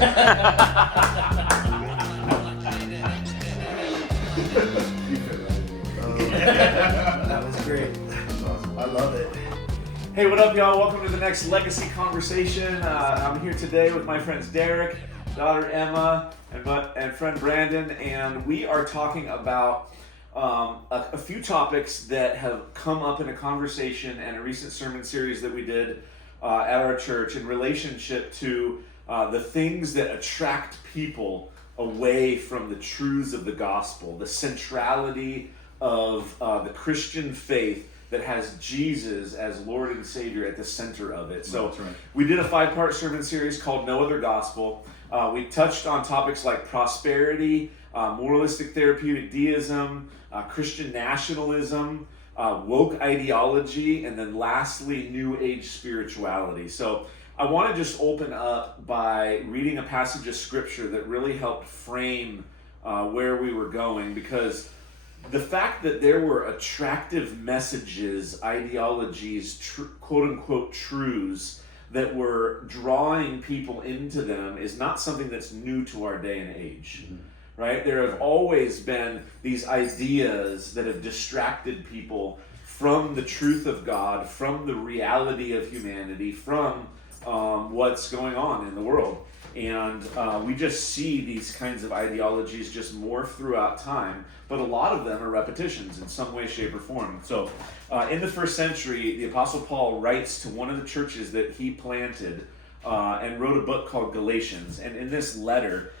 That was great. I love it. Hey, what up, y'all? Welcome to the next Legacy Conversation. I'm here today with my friends Derek, daughter Emma, and friend Brandon, and we are talking about a few topics that have come up in a conversation and a recent sermon series that we did at our church in relationship to the things that attract people away from the truths of the gospel, the centrality of the Christian faith that has Jesus as Lord and Savior at the center of it. So right. We did a 5-part sermon series called No Other Gospel. We touched on topics like prosperity, moralistic therapeutic deism, Christian nationalism, woke ideology, and then lastly, New Age spirituality. So I want to just open up by reading a passage of scripture that really helped frame where we were going, because the fact that there were attractive messages, ideologies, quote-unquote truths that were drawing people into them is not something that's new to our day and age, right? There have always been these ideas that have distracted people from the truth of God, from the reality of humanity, from what's going on in the world. And we just see these kinds of ideologies just morph throughout time, but a lot of them are repetitions in some way, shape, or form. So in the first century, the Apostle Paul writes to one of the churches that he planted and wrote a book called Galatians. And in this letter,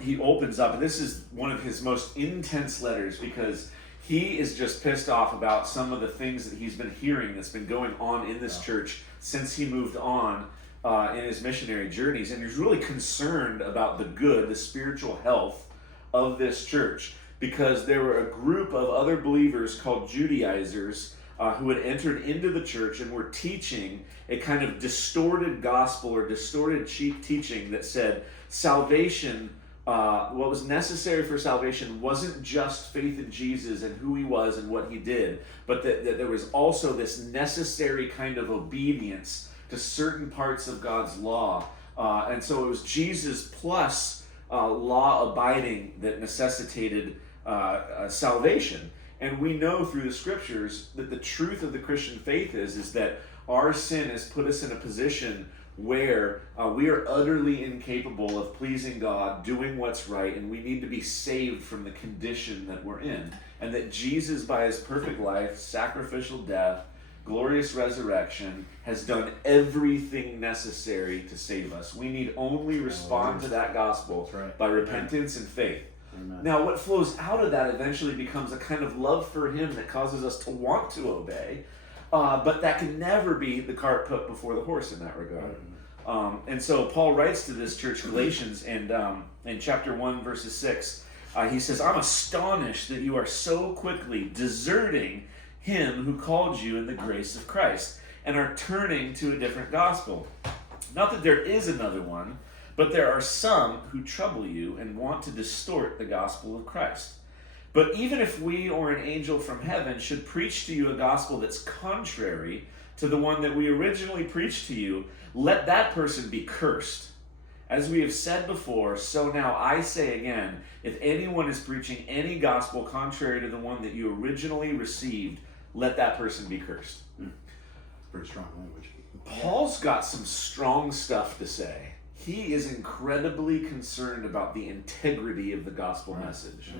he opens up, and this is one of his most intense letters because he is just pissed off about some of the things that he's been hearing that's been going on in this church since he moved on in his missionary journeys, and he's really concerned about the good, the spiritual health of this church, because there were a group of other believers called Judaizers who had entered into the church and were teaching a kind of distorted gospel or distorted cheap teaching that said salvation, what was necessary for salvation wasn't just faith in Jesus and who he was and what he did, but that there was also this necessary kind of obedience to certain parts of God's law. And so it was Jesus plus law abiding that necessitated salvation. And we know through the scriptures that the truth of the Christian faith is that our sin has put us in a position where we are utterly incapable of pleasing God, doing what's right, and we need to be saved from the condition that we're in. And that Jesus, by his perfect life, sacrificial death, glorious resurrection, has done everything necessary to save us. We need only respond to that gospel by repentance and faith. Amen. Now, what flows out of that eventually becomes a kind of love for him that causes us to want to obey, but that can never be the cart put before the horse in that regard. And so Paul writes to this church, Galatians, and in chapter 1, verses 6, he says, "I'm astonished that you are so quickly deserting him who called you in the grace of Christ, and are turning to a different gospel. Not that there is another one, but there are some who trouble you and want to distort the gospel of Christ. But even if we or an angel from heaven should preach to you a gospel that's contrary to the one that we originally preached to you, let that person be cursed. As we have said before, so now I say again, if anyone is preaching any gospel contrary to the one that you originally received, let that person be cursed." Pretty strong language. Paul's got some strong stuff to say. He is incredibly concerned about the integrity of the gospel message.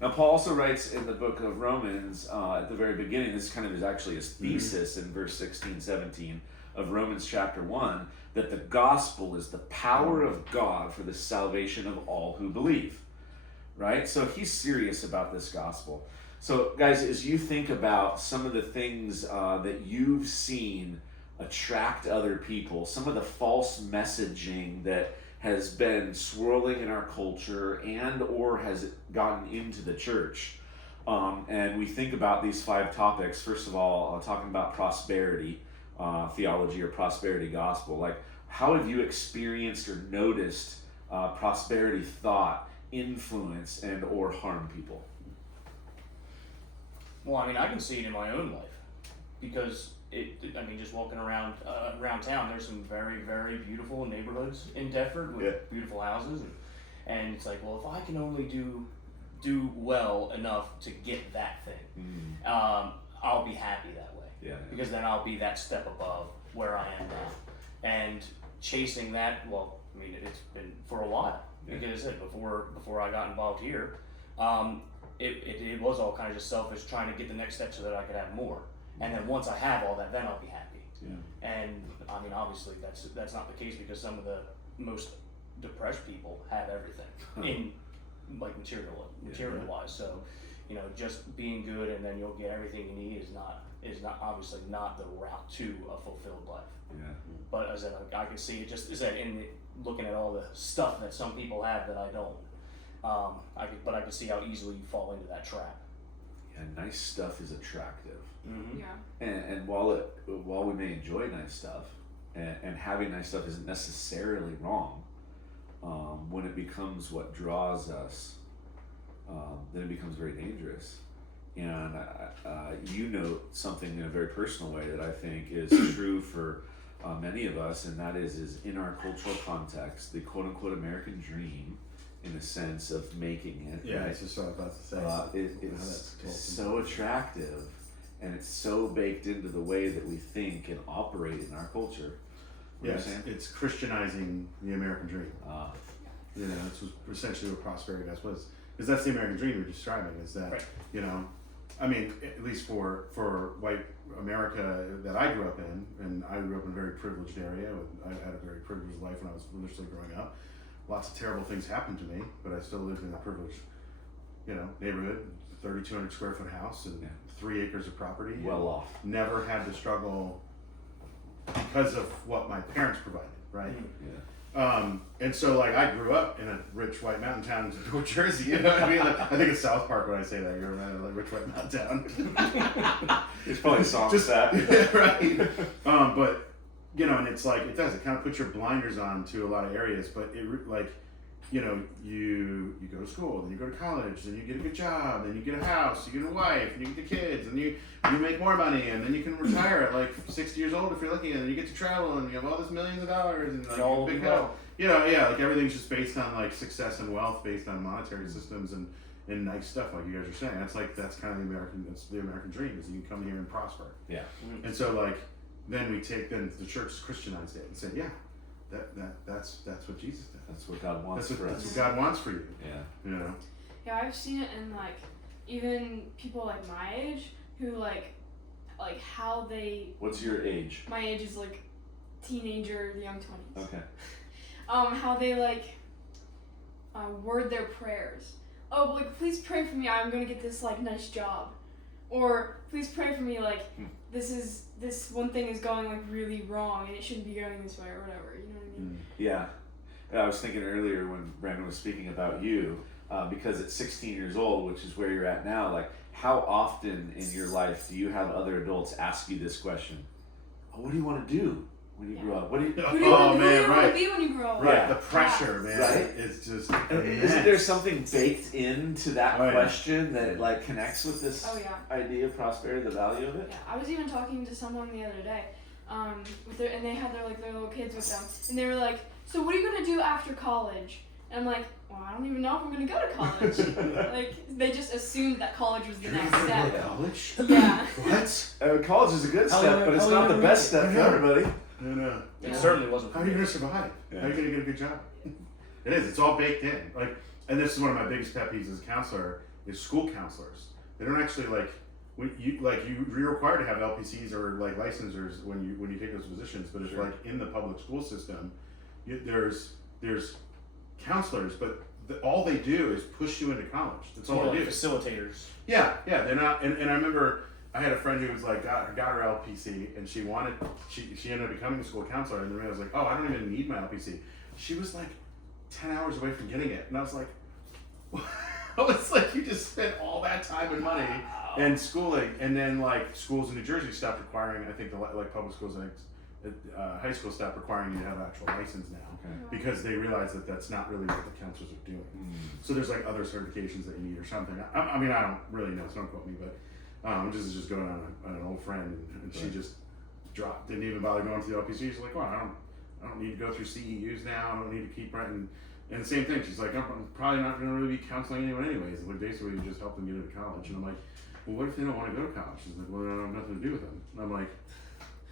Now, Paul also writes in the book of Romans at the very beginning, this kind of is actually his thesis in verse 16, 17 of Romans chapter 1, that the gospel is the power of God for the salvation of all who believe. Right? So he's serious about this gospel. So, guys, as you think about some of the things that you've seen attract other people, some of the false messaging that has been swirling in our culture and or has gotten into the church, and we think about these 5 topics, first of all, talking about prosperity theology or prosperity gospel, like how have you experienced or noticed prosperity thought influence and or harm people? Well, I mean, I can see it in my own life, because I mean, just walking around town, there's some very, very beautiful neighborhoods in Deptford with beautiful houses, and it's like, well, if I can only do well enough to get that thing, I'll be happy that way. Yeah. Because then I'll be that step above where I am now, and chasing that. Well, I mean, it's been for a while. Yeah. Because I said before I got involved here, it was all kind of just selfish, trying to get the next step so that I could have more. And then once I have all that, then I'll be happy. Yeah. And I mean, obviously that's not the case, because some of the most depressed people have everything in like material wise. So, you know, just being good and then you'll get everything you need is not obviously not the route to a fulfilled life. Yeah. But as I can see it just is that in looking at all the stuff that some people have that I don't. I can see how easily you fall into that trap. Yeah, nice stuff is attractive. Mm-hmm. Yeah. And while we may enjoy nice stuff, and having nice stuff isn't necessarily wrong, when it becomes what draws us, then it becomes very dangerous. And you note something in a very personal way that I think is true for many of us, and that is in our cultural context, the quote-unquote American dream, in the sense of making it. Yeah, right? it's just what I was about to say. It's so attractive, and it's so baked into the way that we think and operate in our culture. What Yeah, are you saying? it's Christianizing the American dream. Yeah. That's essentially what prosperity does. Because that's the American dream you're describing, is that, Right. you know, I mean, at least for white America that I grew up in, and I grew up in a very privileged area. I had a very privileged life when I was initially growing up. Lots of terrible things happened to me, but I still lived in a privileged, neighborhood, 3,200 square foot house and 3 acres of property. Well off. Never had to struggle because of what my parents provided, right? Yeah. And so like I grew up in a rich white mountain town in North Jersey, you know what I mean? Like, I think it's South Park when I say that, you're a rich white mountain town. It's probably a song Just that. yeah, right. But and it's like it kind of puts your blinders on to a lot of areas, but you go to school, then you go to college, then you get a good job, then you get a house, you get a wife, and you get the kids, and you make more money, and then you can retire at like 60 years old if you're lucky, and then you get to travel, and you have all this millions of dollars, and like all big well. house. Like everything's just based on like success and wealth, based on monetary systems and nice stuff, like you guys are saying. That's kind of the American dream, is you can come here and prosper. Yeah. And so like then the church Christianized it and said, yeah, that's what Jesus did. That's what God wants for That's us. what God wants for you. Yeah. Yeah, I've seen it in like even people like my age who like how they. What's your age? My age is like teenager, young 20s. Okay. How they word their prayers. Oh, like please pray for me. I'm gonna get this like nice job, or please pray for me. Like this one thing is going like really wrong and it shouldn't be going this way or whatever. You know what I mean? Yeah. I was thinking earlier when Brandon was speaking about you, because at 16 years old, which is where you're at now, like how often in your life do you have other adults ask you this question? Oh, what do you want to do when you grow up? What do you? Who do you want to be when you grow up? Right, the pressure, man. Right? It's just Isn't there something baked into that Oh, yeah. question that like connects with this Oh, yeah. idea of prosperity, the value of it? Yeah, I was even talking to someone the other day, and they had their little kids with them, and they were like, "So what are you gonna do after college?" And I'm like, "Well, I don't even know if I'm gonna go to college." Like they just assumed that college was the next step. College? Yeah. What? College is a good How step, you- but it's how not you the gonna best make step it? for Yeah. everybody. No. It Yeah. certainly wasn't. How are you gonna survive? Yeah. How are you gonna get a good job? It is. It's all baked in. And this is one of my biggest pet peeves as a counselor is school counselors. They don't actually you're required to have LPCs or like licensors when you take those positions. But it's Sure. like in the public school system, there's counselors, but all they do is push you into college. That's all More they like do. facilitators. Yeah, they're not. And I remember I had a friend who was like got her LPC, and she ended up becoming a school counselor. And then I was like, oh, I don't even need my LPC. She was like 10 hours away from getting it, and I was like, it's like you just spent all that time and money and schooling, and then like schools in New Jersey stopped requiring. I think like public schools and high school stopped requiring you to have an actual license now. Okay. Because they realize that that's not really what the counselors are doing. So there's like other certifications that you need or something. I don't really know, so don't quote me, but this is just going on an old friend, and she Right. just didn't even bother going to the LPC. She's like, well, I don't need to go through CEUs now. I don't need to keep writing. And the same thing, she's like, I'm probably not going to really be counseling anyone anyways. Like, basically, you just help them get into college. And I'm like, well, what if they don't want to go to college? She's like, well, then I don't have nothing to do with them. And I'm like,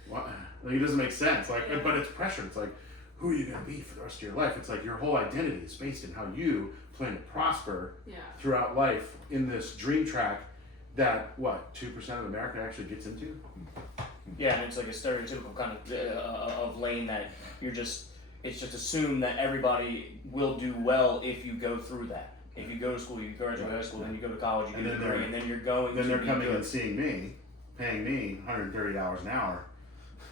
what? Like, it doesn't make sense. Like, but it's pressure. It's like, who are you going to be for the rest of your life? It's like your whole identity is based in how you plan to prosper throughout life in this dream track that, 2% of America actually gets into? Yeah, and it's like a stereotypical kind of lane that it's just assumed that everybody will do well if you go through that. If you go to school, you graduate high school, then you go to college, you get a degree, and then you're going. Then to they're be coming good. and seeing me, paying me $130 an hour.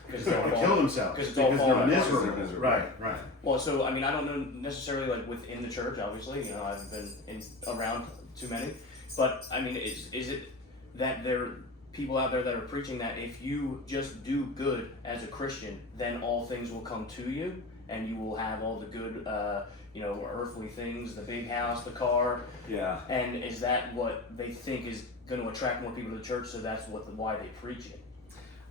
Because They want to kill themselves because it's all they're falling miserable. apart. Right. Well, so I mean, I don't know necessarily like within the church. Obviously, I haven't been around too many, but I mean, is it that there are people out there that are preaching that if you just do good as a Christian, then all things will come to you, and you will have all the good, earthly things, the big house, the car. Yeah. And is that what they think is going to attract more people to the church? So that's why they preach it.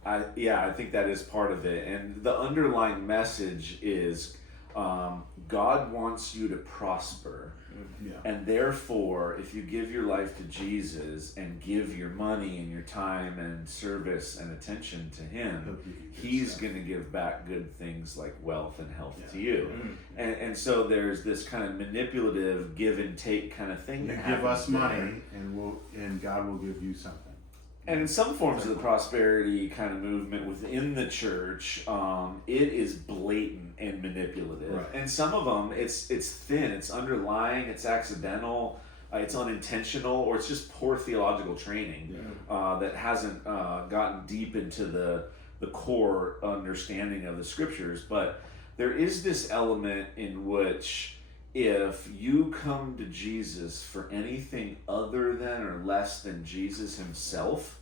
I think that is part of it. And the underlying message is God wants you to prosper. Yeah. And therefore, if you give your life to Jesus and give your money and your time and service and attention to Him, He's going to give back good things like wealth and health to you. Mm-hmm. And so there's this kind of manipulative give and take kind of thing You that give us happens there. money, and God will give you something. And in some forms of the prosperity kind of movement within the church, it is blatant and manipulative. Right. And some of them, it's thin, it's underlying, it's accidental, it's unintentional, or it's just poor theological training that hasn't gotten deep into the core understanding of the scriptures. But there is this element in which if you come to Jesus for anything other than or less than Jesus Himself,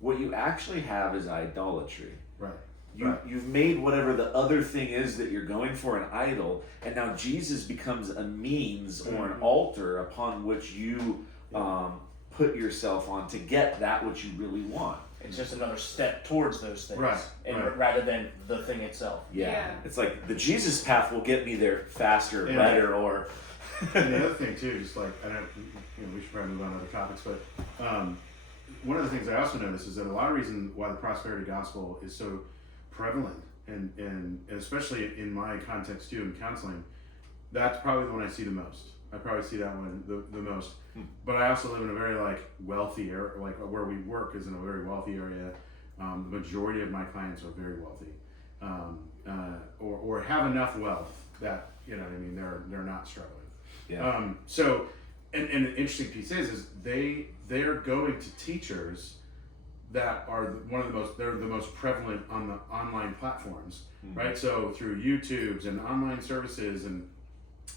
what you actually have is idolatry. Right. You've made whatever the other thing is that you're going for an idol, and now Jesus becomes a means or an altar upon which you put yourself on to get that which you really want. It's just another step towards those things, Right. rather than the thing itself. Yeah. It's like the Jesus path will get me there faster, better, or. And the other thing too, just like we should probably move on to other topics, but one of the things I also noticed is that a lot of reason why the prosperity gospel is so prevalent, and especially in my context too in counseling, that's probably the one I see the most. I probably see that one the most. But I also live in a very wealthy area, like where we work is in a very wealthy area. The majority of my clients are very wealthy, or have enough wealth that they're not struggling. Yeah. So, and an interesting piece is they're going to teachers that are they're the most prevalent on the online platforms, right? So through YouTubes and online services,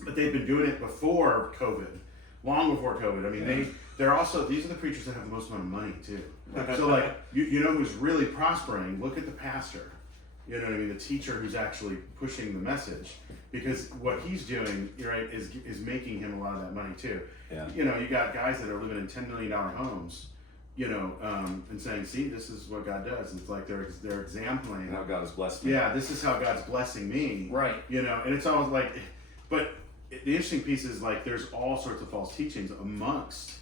but they've been doing it before COVID, long before COVID. I mean, these are the preachers that have the most amount of money too. So you know who's really prospering? Look at the pastor. You know what I mean? The teacher who's actually pushing the message, because what he's doing, right, is making him a lot of that money too. Yeah. You got guys that are living in $10 million homes, and saying, "See, this is what God does." It's like they're exempling How God has blessed me. Yeah, this is how God's blessing me. Right. And it's almost like, but the interesting piece is there's all sorts of false teachings amongst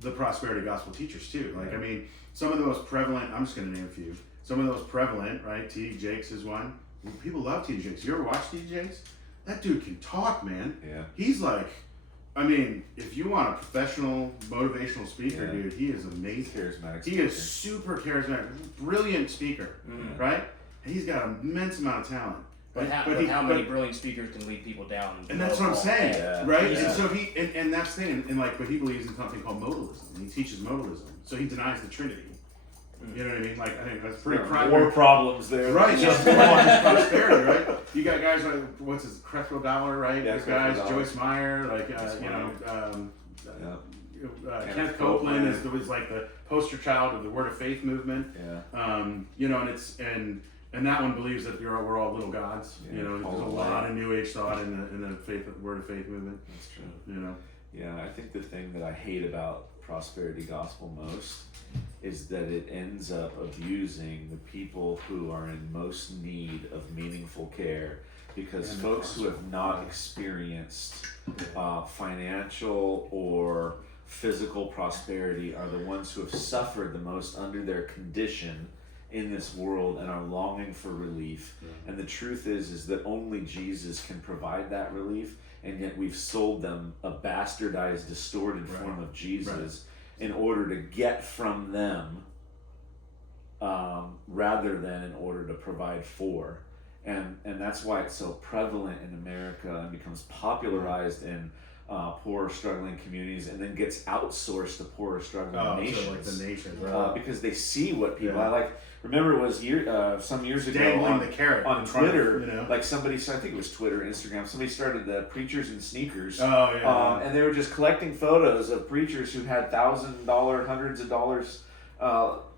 the prosperity gospel teachers too. I mean, some of the most prevalent. I'm just going to name a few. Some of the most prevalent, right? T.D. Jakes is one. People love T.D. Jakes. You ever watch T.D. Jakes? That dude can talk, man. Yeah. He's if you want a professional motivational speaker, dude, he is amazing. Charismatic. He is super charismatic, brilliant speaker, right? And he's got an immense amount of talent. But how many brilliant speakers can lead people down? And that's what I'm saying, right? Yeah. And so and that's the thing, but he believes in something called modalism, and he teaches modalism. So he denies the Trinity. You know what I mean? I think that's pretty More problems there. Right, just more on his prosperity, right? You got guys like, what's his, Creflo Dollar, right? Yeah, These guys, Creflo Dollar. Joyce Meyer, Kenneth Copeland is like the poster child of the Word of Faith movement. Yeah. And that one believes that we're all little gods. Yeah, There's a lot of New Age thought in the Word of Faith movement. That's true. Yeah, I think the thing that I hate about prosperity gospel most is that it ends up abusing the people who are in most need of meaningful care, because And folks who have not experienced financial or physical prosperity are the ones who have suffered the most under their condition in this world and are longing for relief. And the truth is that only Jesus can provide that relief, and yet we've sold them a bastardized, distorted form of Jesus in order to get from them rather than in order to provide for. And that's why it's so prevalent in America and becomes popularized in poor, struggling communities, and then gets outsourced to poorer, struggling nations. So like the nations, because they see what people. I remember it was some years ago dangling the carrot on Twitter. you know? Like somebody, I think it was Twitter, Instagram. Somebody started the Preachers in Sneakers. And they were just collecting photos of preachers who had $1,000, hundreds of dollars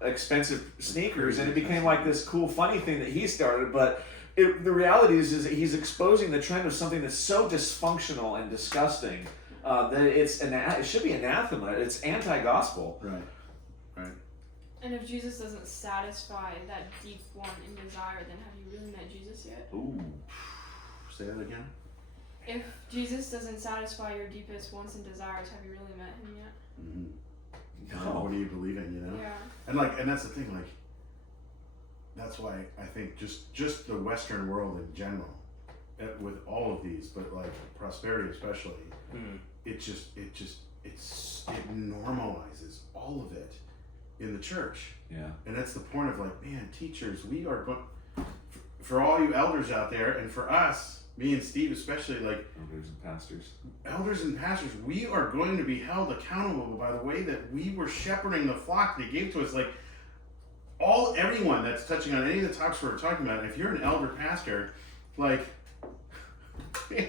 expensive sneakers, and it became like this cool, funny thing that he started, but. The reality is that he's exposing the trend of something that's so dysfunctional and disgusting that it should be anathema. It's anti-gospel. Right. And if Jesus doesn't satisfy that deep want and desire, then have you really met Jesus yet? Ooh. Say that again? If Jesus doesn't satisfy your deepest wants and desires, have you really met him yet? No. What do you believe in, you know? Yeah. And that's the thing, like, that's why I think just the Western world in general, with all of these, but like prosperity especially, it normalizes all of it in the church. Yeah. And that's the point of like, man, teachers, we are going, for all you elders out there, and for us, me and Steve especially, like elders and pastors, we are going to be held accountable by the way that we were shepherding the flock they gave to us. Like, everyone that's touching on any of the topics we're talking about, if you're an elder pastor, like, man,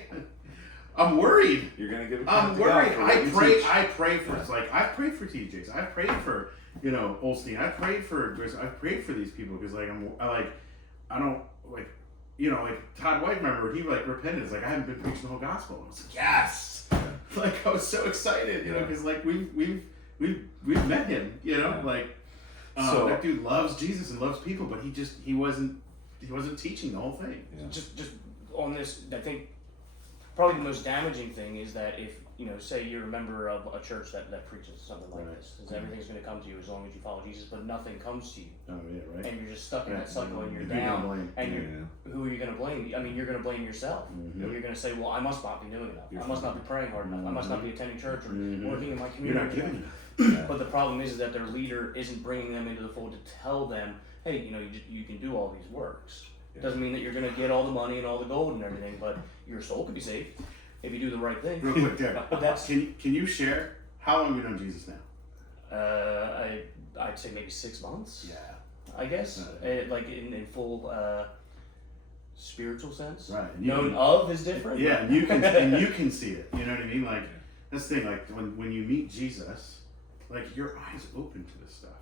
I'm worried. You're gonna give. I'm worried. I pray for like I've prayed for TJs. I've prayed for Olstein. I've prayed for these people because like I don't like Todd White. Remember he like repented. It's like I haven't been preaching the whole gospel. I was like yes, like I was so excited, because like we've met him, like. So that dude loves Jesus and loves people, but he wasn't teaching the whole thing. Yeah. Just on this, I think probably the most damaging thing is that if say you're a member of a church that preaches something like this, is everything's going to come to you as long as you follow Jesus, but nothing comes to you. Oh yeah, right. And you're just stuck in that cycle, and you're down. And who are you going to blame? I mean, you're going to blame yourself. Mm-hmm. You're going to say, well, I must not be doing enough. I must not be praying hard enough. I must not be attending church or working in my community. You're not giving enough. But the problem is that their leader isn't bringing them into the fold to tell them, hey, you can do all these works. It doesn't mean that you're going to get all the money and all the gold and everything, but your soul could be saved if you do the right thing. Real quick, Derek, that's can you share how long have you known Jesus now? I'd say maybe 6 months. Yeah. I guess, like in full spiritual sense. Right. And known of is different. Yeah, and you can see it. You know what I mean? Like that's the thing. Like when you meet Jesus. Like your eyes open to this stuff,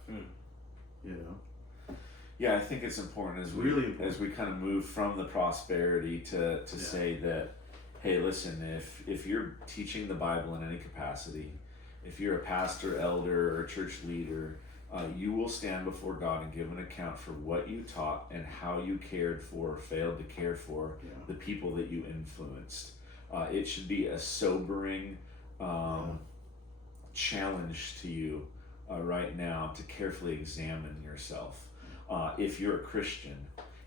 Yeah, I think it's important as we kind of move from the prosperity to say that, hey, listen, if you're teaching the Bible in any capacity, if you're a pastor, elder, or church leader, you will stand before God and give an account for what you taught and how you cared for or failed to care for the people that you influenced. It should be a sobering challenge to you right now to carefully examine yourself. If you're a Christian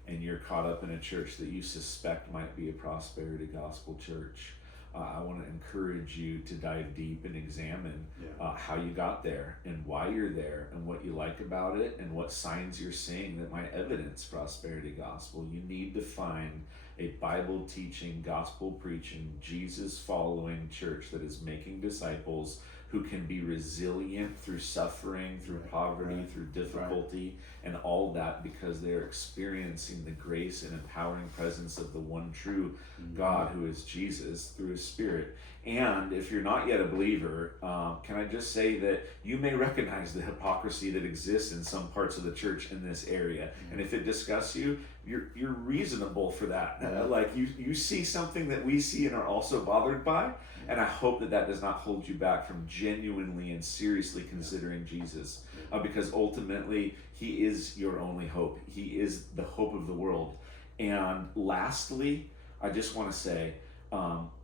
and you're caught up in a church that you suspect might be a prosperity gospel church, I want to encourage you to dive deep and examine how you got there and why you're there and what you like about it and what signs you're seeing that might evidence prosperity gospel. You need to find a Bible teaching, gospel preaching, Jesus following church that is making disciples who can be resilient through suffering, through poverty, through difficulty, and all that because they're experiencing the grace and empowering presence of the one true God who is Jesus through his Spirit. And if you're not yet a believer, can I just say that you may recognize the hypocrisy that exists in some parts of the church in this area. And if it disgusts you, you're reasonable for that. Like you see something that we see and are also bothered by. And I hope that does not hold you back from genuinely and seriously considering Jesus. because ultimately He is your only hope. He is the hope of the world. And lastly, I just want to say,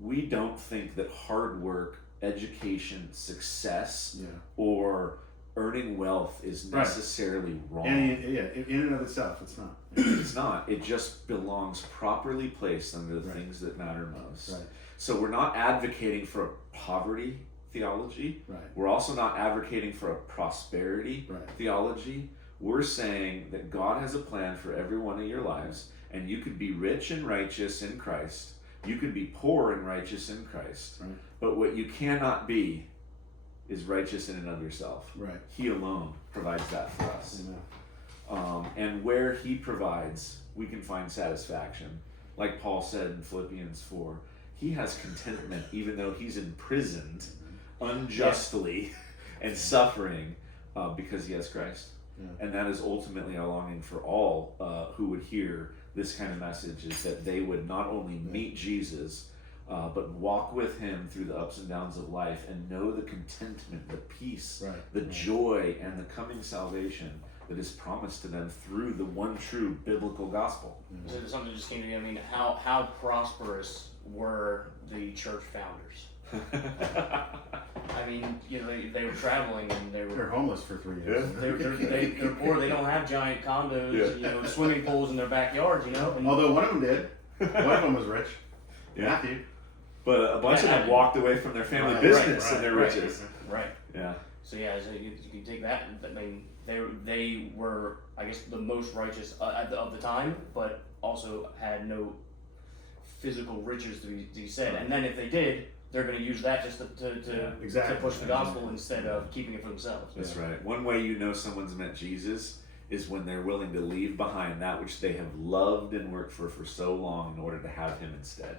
we don't think that hard work, education, success, or earning wealth is necessarily wrong. And in and of itself, it's not. It's not. It just belongs properly placed under the things that matter most. Right. So we're not advocating for a poverty theology. Right. We're also not advocating for a prosperity theology. We're saying that God has a plan for every one of your lives, and you could be rich and righteous in Christ. You could be poor and righteous in Christ. Right. But what you cannot be is righteous in and of yourself. Right. He alone provides that for us. Amen. And where He provides, we can find satisfaction. Like Paul said in Philippians 4, he has contentment even though he's imprisoned unjustly and suffering because he has Christ. And that is ultimately our longing for all who would hear this kind of message, is that they would not only meet Jesus, but walk with Him through the ups and downs of life and know the contentment, the peace, the joy, and the coming salvation that is promised to them through the one true biblical gospel. So something just came to me. I mean, how prosperous were the church founders? I mean, you know, they were traveling and They're homeless for 3 years. they're poor. They don't have giant condos, you know, swimming pools in their backyards, you know. And Although one of them did. One of them was rich. Matthew. But a bunch of them walked away from their family business and their riches. Right. Yeah. So yeah, so you can take that. I mean, they were, I guess, the most righteous of the time, but also had no physical riches to be said. And then if they did, they're going to use that just to push the gospel instead of keeping it for themselves. That's right. One way you know someone's met Jesus is when they're willing to leave behind that which they have loved and worked for so long in order to have Him instead.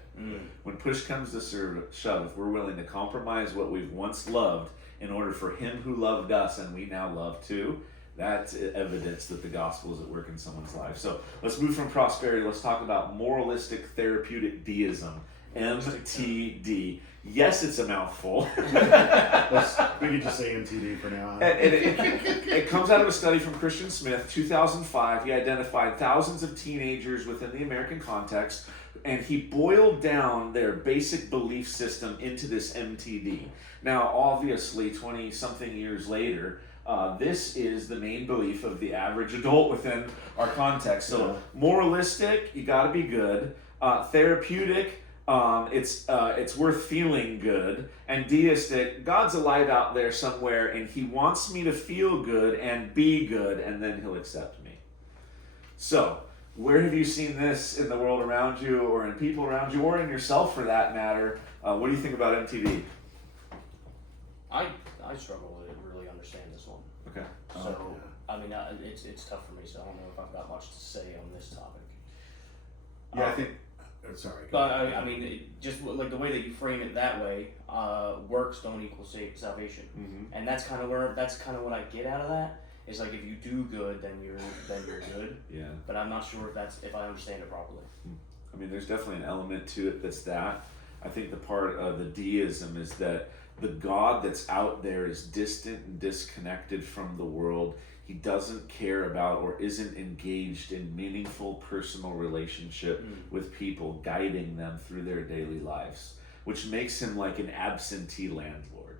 When push comes to shove, if we're willing to compromise what we've once loved in order for Him who loved us and we now love too, that's evidence that the gospel is at work in someone's life. So let's move from prosperity. Let's talk about moralistic therapeutic deism, MTD. Yes, it's a mouthful. We could just say MTD for now. It comes out of a study from Christian Smith, 2005. He identified thousands of teenagers within the American context, and he boiled down their basic belief system into this MTD. Now, obviously, 20-something years later, this is the main belief of the average adult within our context. So, moralistic, you got to be good. Therapeutic, it's worth feeling good. And deistic, God's alive out there somewhere, and He wants me to feel good and be good, and then He'll accept me. So, where have you seen this in the world around you, or in people around you, or in yourself for that matter? What do you think about MTV? I struggle with it, really understand this one. Okay. So, I mean, it's tough for me, so I don't know if I've got much to say on this topic. Yeah, I think... sorry. But, I mean, just like the way that you frame it that way, works don't equal salvation. Mm-hmm. And that's kind of what I get out of that. It's like if you do good, then you're good. Yeah. But I'm not sure if I understand it properly. I mean, there's definitely an element to it that's that. I think the part of the deism is that the God that's out there is distant and disconnected from the world. He doesn't care about or isn't engaged in meaningful personal relationship with people, guiding them through their daily lives, which makes him like an absentee landlord,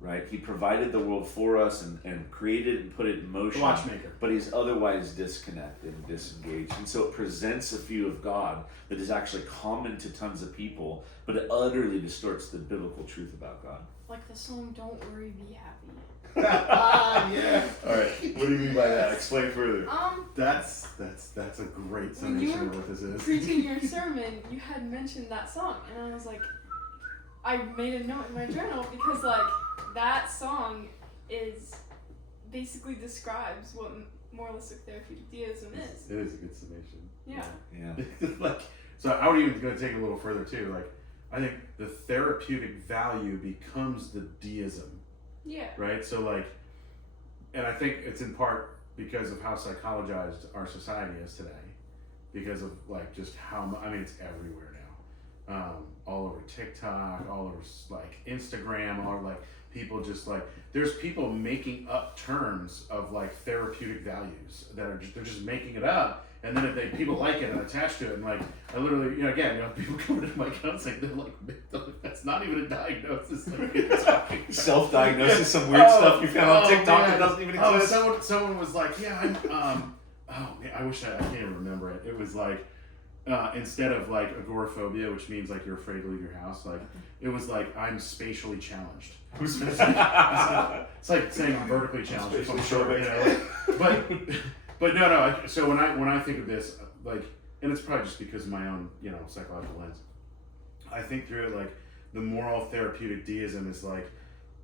right? He provided the world for us and created and put it in motion, The watchmaker. but he's otherwise disconnected and disengaged. And so it presents a view of God that is actually common to tons of people, but it utterly distorts the biblical truth about God. Like the song "Don't Worry, Be Happy." Yeah. All right, what do you mean by that? Explain further. That's a great When you summation were of what this is. preaching your sermon, you had mentioned that song, and I was like, I made a note in my journal because like that song is basically describes what moralistic therapeutic deism is. It is a good summation. Yeah. Yeah. Like, so I would even go take it a little further too. Like, I think the therapeutic value becomes the deism. Yeah. Right? So like, and I think it's in part because of how psychologized our society is today, because of like just how, I mean, it's everywhere now. All over TikTok, all over like Instagram, or like people just like, there's people making up terms of like therapeutic values that are just, they're just making it up. And then if people like it and attach to it, and like, I literally, people come into my counseling, they're like, that's not even a diagnosis. Like, it's talking about. Self-diagnosis, some weird stuff you found on TikTok that doesn't even exist. Someone was like, yeah, I wish I can't even remember it. It was like, instead of like agoraphobia, which means like you're afraid to leave your house, like it was like I'm spatially challenged. It's like saying I'm vertically challenged. If I'm sure, but no. So when I think of this, like, and it's probably just because of my own psychological lens, I think through it like the moral therapeutic deism is like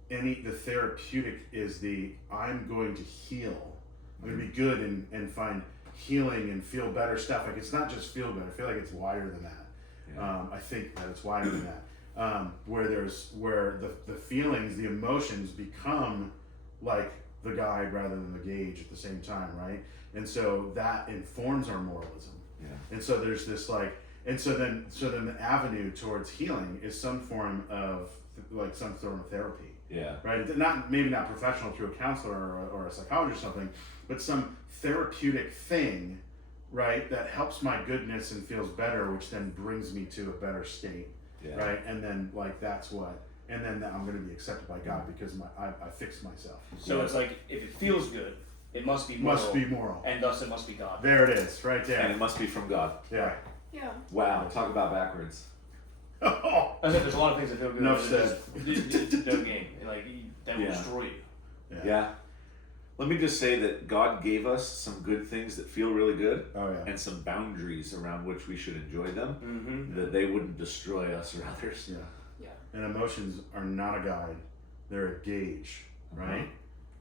the therapeutic is I'm going to heal. I'm going to be good and find healing and feel better stuff. Like it's not just feel better. I feel like it's wider than that. Yeah. I think that it's wider than that. Where the feelings, the emotions become like the guide rather than the gauge at the same time, right? And so that informs our moralism. Yeah. And so there's this like, and so then the avenue towards healing is some form of therapy. Yeah. Right. Maybe not professional through a counselor or a psychologist or something, but some therapeutic thing, right, that helps my goodness and feels better, which then brings me to a better state. Yeah. Right. And then like and then I'm going to be accepted by God because I fixed myself. So it's like if it feels good, it must be moral. Must be moral. And thus it must be God. There it is, right there. And it must be from God. Yeah. Yeah. Wow. Talk about backwards. I said there's a lot of things that feel good. Enough said. It's no game. Like that will destroy you. Yeah. Let me just say that God gave us some good things that feel really good, and some boundaries around which we should enjoy them, that they wouldn't destroy us or others. Yeah. Yeah. And emotions are not a guide; they're a gauge, right?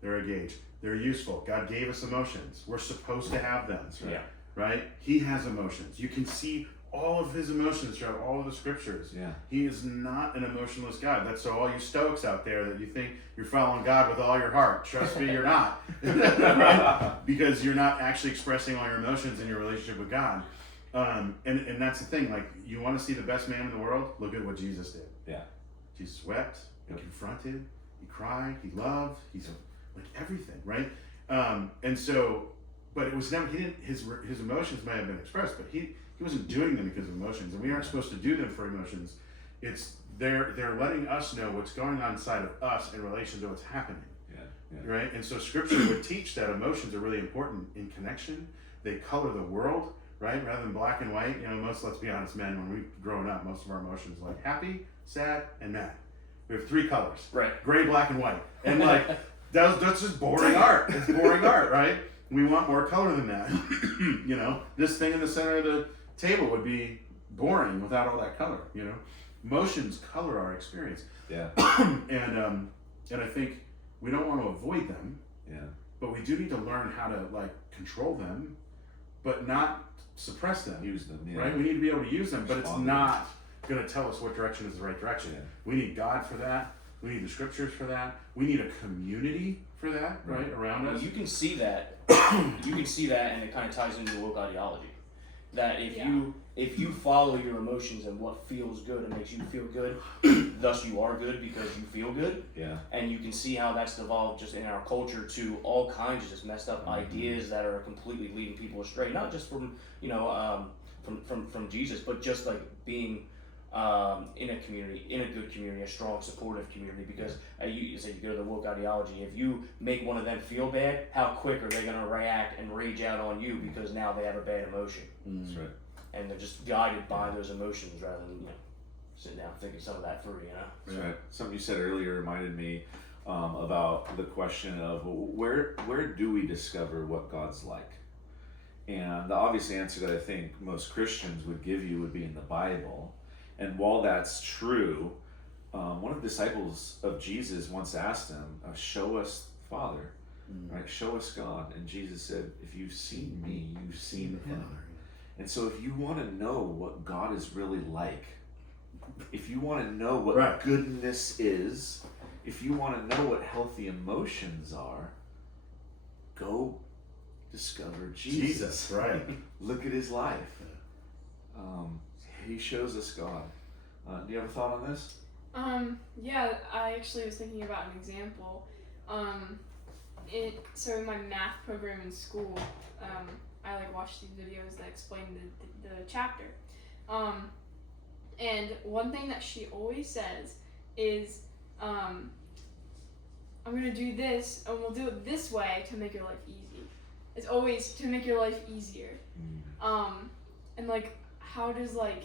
They're a gauge. They're useful. God gave us emotions. We're supposed to have them. Right? Yeah. Right? He has emotions. You can see all of his emotions throughout all of the scriptures. Yeah. He is not an emotionless God. That's so all you Stoics out there that you think you're following God with all your heart. Trust me, you're not. Right? Because you're not actually expressing all your emotions in your relationship with God. And that's the thing. Like, you want to see the best man in the world? Look at what Jesus did. Yeah. Jesus wept. He confronted. He cried. He loved. He's like everything, right? And so, but it was never. He didn't. His emotions may have been expressed, but he wasn't doing them because of emotions, and we aren't supposed to do them for emotions. It's they're letting us know what's going on inside of us in relation to what's happening. Yeah. Right? And so Scripture would teach that emotions are really important in connection. They color the world, right? Rather than black and white. Let's be honest, men, when we've grown up, most of our emotions are like happy, sad, and mad. We have three colors. Right. Gray, black, and white. And like that's just boring art. It's boring art, right? We want more color than that. This thing in the center of the table would be boring without all that color. Emotions color our experience. Yeah. And I think we don't want to avoid them. Yeah. But we do need to learn how to like control them, but not suppress them. Use them. Yeah. Right. We need to be able to use them, but it's not going to tell us what direction is the right direction. Yeah. We need God for that. We need the scriptures for that. We need a community for that, right, around us. You can see that. You can see that, and it kind of ties into woke ideology. That if you follow your emotions and what feels good and makes you feel good, thus you are good because you feel good. Yeah. And you can see how that's evolved just in our culture to all kinds of just messed up ideas that are completely leading people astray. Not just from from Jesus, but just like being in a community, in a good community, a strong, supportive community. Because you go to the woke ideology. If you make one of them feel bad, how quick are they going to react and rage out on you because now they have a bad emotion? That's right. And they're just guided by those emotions rather than sitting down thinking some of that through. That's right. Something you said earlier reminded me about the question of where do we discover what God's like? And the obvious answer that I think most Christians would give you would be in the Bible. And while that's true, one of the disciples of Jesus once asked him, show us Father, right? Show us God. And Jesus said, if you've seen me, you've seen him. And so if you want to know what God is really like, if you want to know what goodness is, if you want to know what healthy emotions are, go discover Jesus. Right. Look at his life. He shows us God. Do you have a thought on this? Yeah, I actually was thinking about an example. So in my math program in school, I like watched these videos that explain the chapter. And one thing that she always says is, I'm gonna do this, and we'll do it this way to make your life easy. It's always to make your life easier. And like, how does like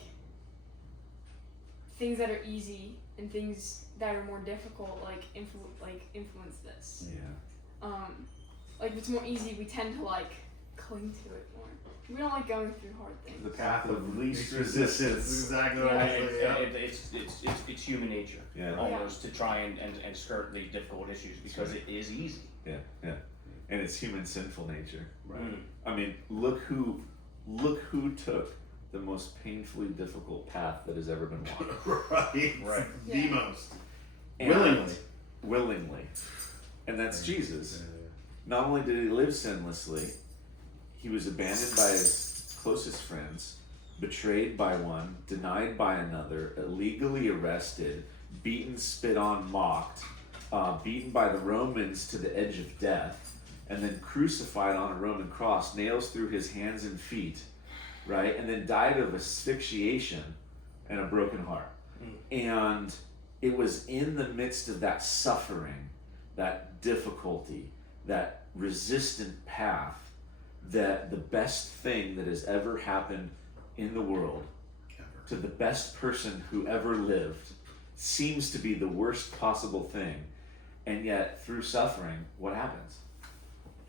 things that are easy and things that are more difficult like influence this? Yeah. Like if it's more easy, we tend to like cling to it more. We don't like going through hard things. The path of least resistance. Exactly what Yeah. I was saying. It's human nature Yeah. almost to try and skirt the difficult issues because it is easy. Yeah. Yeah. And it's human sinful nature. Right. I mean, look who took the most painfully difficult path that has ever been walked. Right. Right. The Yeah. most. And willingly. And that's Jesus. Not only did he live sinlessly, he was abandoned by his closest friends, betrayed by one, denied by another, illegally arrested, beaten, spit on, mocked, beaten by the Romans to the edge of death, and then crucified on a Roman cross, nails through his hands and feet, right? And then died of asphyxiation and a broken heart. And it was in the midst of that suffering, that difficulty, that resistant path, that the best thing that has ever happened in the world to the best person who ever lived seems to be the worst possible thing. And yet through suffering, what happens?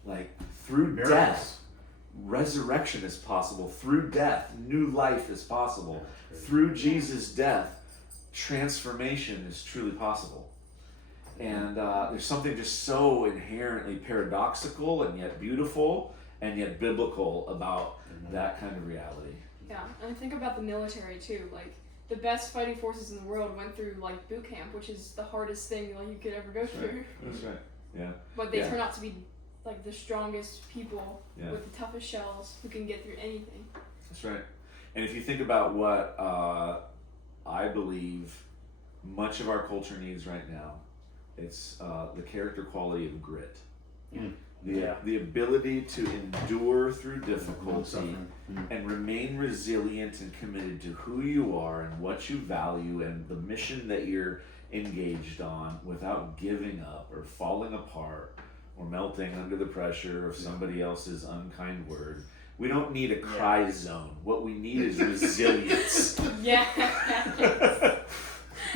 Like through Miracles. death, resurrection is possible. Through death, new life is possible. Through Jesus' death, transformation is truly possible. And there's something just so inherently paradoxical and yet beautiful and yet biblical about that kind of reality. Yeah, and I think about the military too. Like the best fighting forces in the world went through like boot camp, which is the hardest thing like you could ever go through. That's right. Yeah. But they Yeah. turn out to be like the strongest people Yeah. with the toughest shells who can get through anything. That's right. And if you think about what I believe much of our culture needs right now, it's the character quality of grit. The ability to endure through difficulty and remain resilient and committed to who you are and what you value and the mission that you're engaged on without giving up or falling apart or melting under the pressure of somebody else's unkind word. We don't need a cry zone. What we need is resilience. Yeah.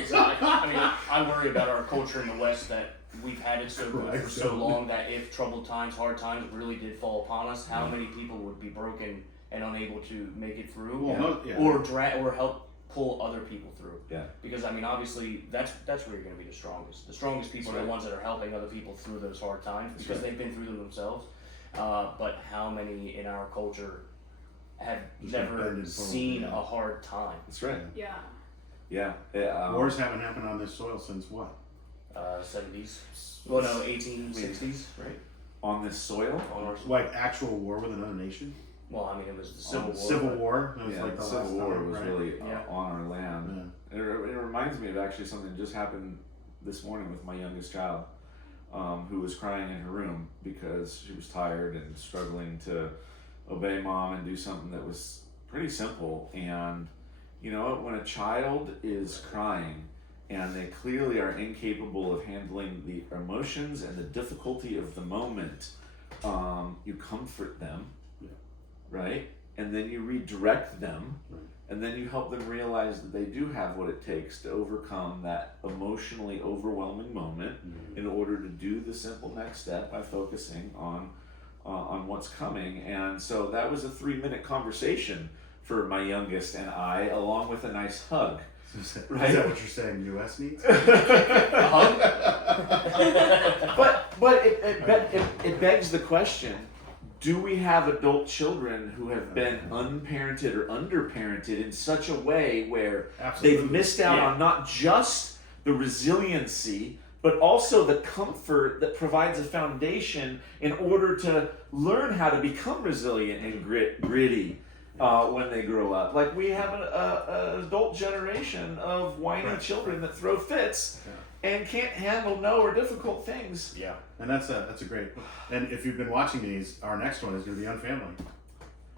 So I mean, I worry about our culture in the West that we've had it so good for so long that if troubled times, hard times really did fall upon us, how many people would be broken and unable to make it through, or help pull other people through? Yeah. Because I mean, obviously, that's where you're going to be the strongest. The strongest people are the ones that are helping other people through those hard times because they've been through them themselves. But how many in our culture have never seen a hard time? That's right. Yeah. Yeah. Wars haven't happened on this soil since what? 70s. Well, no, 1860s, right? On this soil? On our, Like actual war with another nation? well, I mean, it was the Civil War. Civil War. That was Yeah, like the the Civil last War time, was right? really Yeah. on our land. Yeah. It reminds me of actually something that just happened this morning with my youngest child, who was crying in her room because she was tired and struggling to obey mom and do something that was pretty simple. And you know, when a child is crying and they clearly are incapable of handling the emotions and the difficulty of the moment, you comfort them, right? And then you redirect them, and then you help them realize that they do have what it takes to overcome that emotionally overwhelming moment in order to do the simple next step by focusing on what's coming. And so that was a 3-minute conversation for my youngest and I, along with a nice hug. Right? Is that what you're saying U.S. needs? A hug? But it begs the question, do we have adult children who have been unparented or underparented in such a way where Absolutely. they've missed out on not just the resiliency, but also the comfort that provides a foundation in order to learn how to become resilient and gritty? when they grow up. Like we have an adult generation of whiny children that throw fits and can't handle no or difficult things. Yeah. And that's a great. And if you've been watching these, our next one is going to be on family.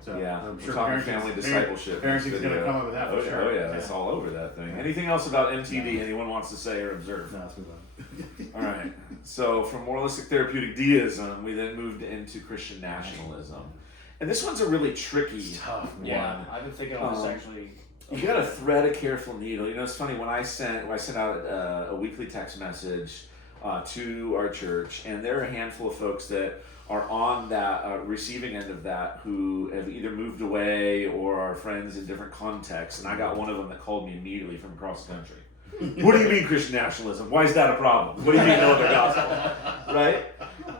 So Yeah, I'm we're sure talking family discipleship. Parenting's going to come up with that for sure. Oh yeah, that's all over that thing. Anything else about MTD anyone wants to say or observe? No, let's move on. All right. So from moralistic therapeutic deism, we then moved into Christian nationalism, and this one's a really tricky It's tough. Man. Yeah, I've been thinking on this actually. You got to thread a careful needle. You know, it's funny when I sent out a weekly text message to our church, and there are a handful of folks that are on that receiving end of that who have either moved away or are friends in different contexts. And I got one of them that called me immediately from across the country. What do you mean Christian nationalism? Why is that a problem? What do you mean no other gospel? Right?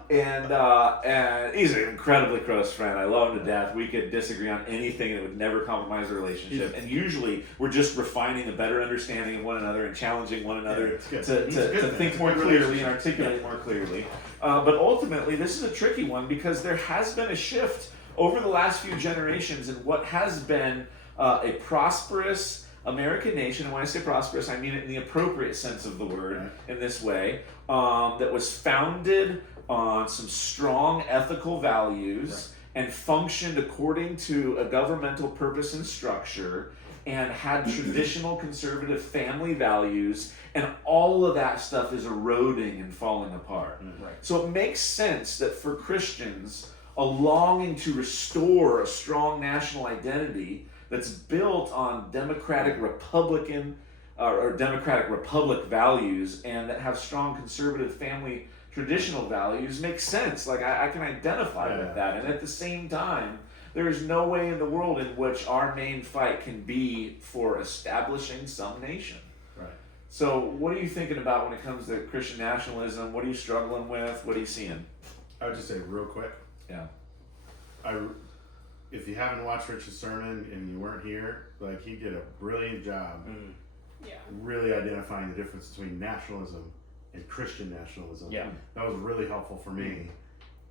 And he's an incredibly close friend. I love him to death. We could disagree on anything that would never compromise the relationship. And usually we're just refining a better understanding of one another and challenging one another to think more clearly and articulate more clearly. But ultimately, this is a tricky one because there has been a shift over the last few generations in what has been a prosperous American nation, and when I say prosperous, I mean it in the appropriate sense of the word in this way, that was founded on some strong ethical values and functioned according to a governmental purpose and structure and had traditional conservative family values, and all of that stuff is eroding and falling apart. Right. So it makes sense that for Christians, a longing to restore a strong national identity that's built on democratic Republican or democratic republic values and that have strong conservative family traditional values makes sense. Like I can identify with that. And at the same time, there is no way in the world in which our main fight can be for establishing some nation. Right. So what are you thinking about when it comes to Christian nationalism? What are you struggling with? What are you seeing? I would just say real quick. Yeah. If you haven't watched Rich's sermon and you weren't here, like he did a brilliant job really identifying the difference between nationalism and Christian nationalism. Yeah. That was really helpful for me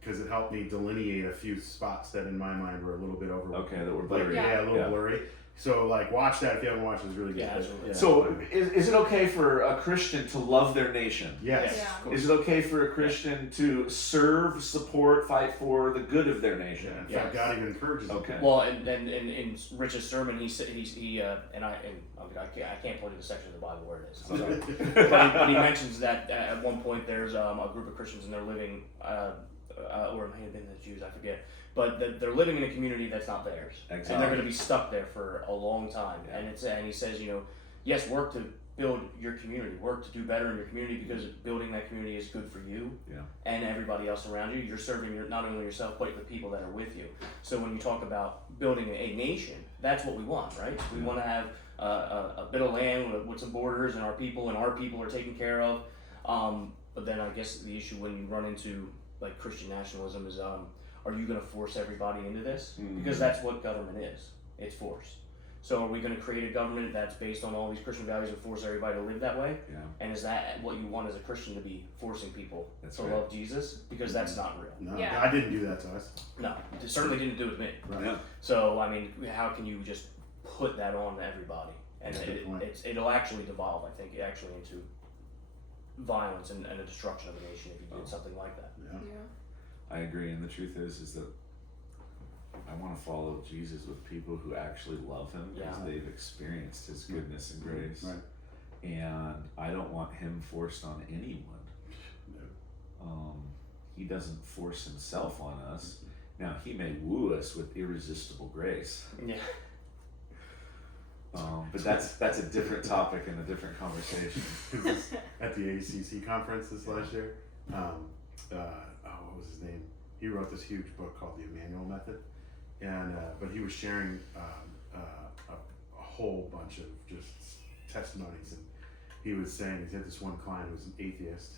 because it helped me delineate a few spots that in my mind were a little bit over. Okay, that were blurry. A little blurry. So watch that if you haven't watched it. It's really good. Yeah, it's really good. So is it okay for a Christian to love their nation? Yes. Yeah. Is it okay for a Christian to serve, support, fight for the good of their nation? In fact, God even encourages it. Okay. Well, and in Rich's sermon, he said I can't point to the section of the Bible where it is. I'm sorry. but he mentions that at one point there's a group of Christians and they're living, or it may have been the Jews, I forget, but they're living in a community that's not theirs, Exactly. and they're going to be stuck there for a long time. Yeah. And he says, yes, work to build your community, work to do better in your community because building that community is good for you and everybody else around you. You're serving not only yourself but the people that are with you. So when you talk about building a nation, that's what we want, right? We want to have a bit of land with some borders and our people are taken care of. But then I guess the issue when you run into like Christian nationalism is, are you going to force everybody into this? Mm-hmm. Because that's what government is. It's force. So are we going to create a government that's based on all these Christian values and force everybody to live that way? Yeah. And is that what you want as a Christian, to be forcing people That's to right. love Jesus? Because that's not real. No, Yeah. God didn't do that to us. No, it certainly didn't do it with me. Right. Yeah. So, I mean, how can you just put that on to everybody? And That's a good point. it'll actually devolve, I think, actually into violence and a destruction of a nation if you did something like that. Yeah. I agree, and the truth is that I want to follow Jesus with people who actually love him because they've experienced his goodness and grace. Right. And I don't want him forced on anyone. No. He doesn't force himself on us. Now, he may woo us with irresistible grace. Yeah. But that's a different topic and a different conversation. At the ACC conference this last year, what was his name? He wrote this huge book called The Emmanuel Method, and but he was sharing a whole bunch of just testimonies, and he was saying he had this one client who was an atheist,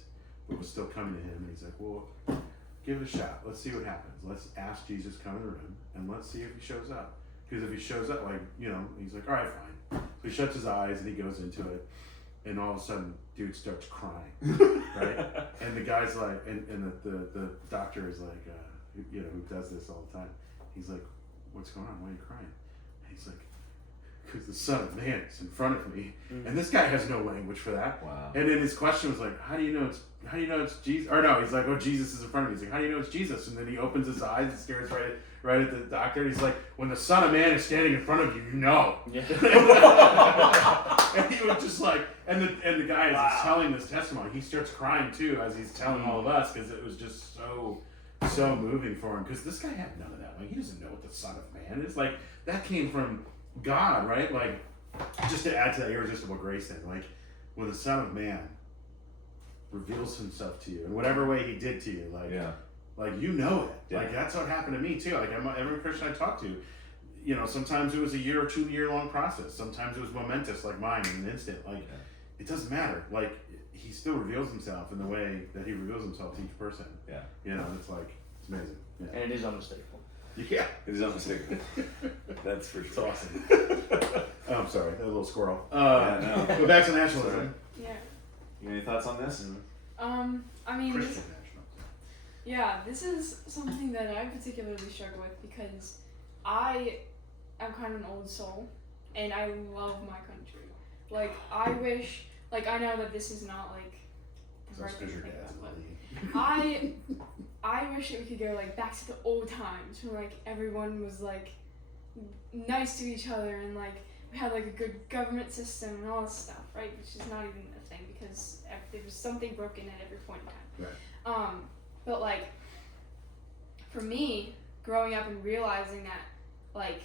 but was still coming to him, and he's like, well, give it a shot. Let's see what happens. Let's ask Jesus come in the room, and let's see if he shows up. Because if he shows up, he's like, all right, fine. So he shuts his eyes and he goes into it, and all of a sudden, dude starts crying, right? And the guy's like, and the doctor is like, who does this all the time. He's like, what's going on? Why are you crying? He's like, because the Son of Man is in front of me, and this guy has no language for that. Wow. And then his question was like, how do you know it's Jesus? Or no, he's like, oh, Jesus is in front of me. He's like, how do you know it's Jesus? And then he opens his eyes and stares right at the doctor. And he's like, when the Son of Man is standing in front of you, you know. Yeah. And he was just like, and the guy as he's telling this testimony, he starts crying too as he's telling all of us, because it was just so moving for him. Because this guy had none of that. Like, he doesn't know what the Son of Man is. Like, that came from God, right? Like, just to add to that irresistible grace thing, like, when the Son of Man reveals himself to you in whatever way he did to you, like, like, you know it. Yeah. Like, that's what happened to me too. Like, every Christian I talked to, you know, sometimes it was a year or 2 year long process. Sometimes it was momentous, like mine, in an instant. Like, it doesn't matter. Like, he still reveals himself in the way that he reveals himself to each person. Yeah. You know, it's like, it's amazing. Yeah. And it is unmistakable. Yeah. It is unmistakable. That's for It's sure. awesome. Oh, I'm sorry, that little squirrel. Yeah, no. Go back to nationalism. Yeah. You have any thoughts on this? I mean, Christian this, nationalism. yeah, this is something that I particularly struggle with because I am kind of an old soul and I love my country. Like, I wish, like, I know that this is not like the That's right because thing your to dad's think a about, lady. but I wish that we could go like back to the old times when like everyone was like nice to each other and like we had like a good government system and all this stuff, right? Which is not even a thing because there was something broken at every point in time. Right. But like for me, growing up and realizing that like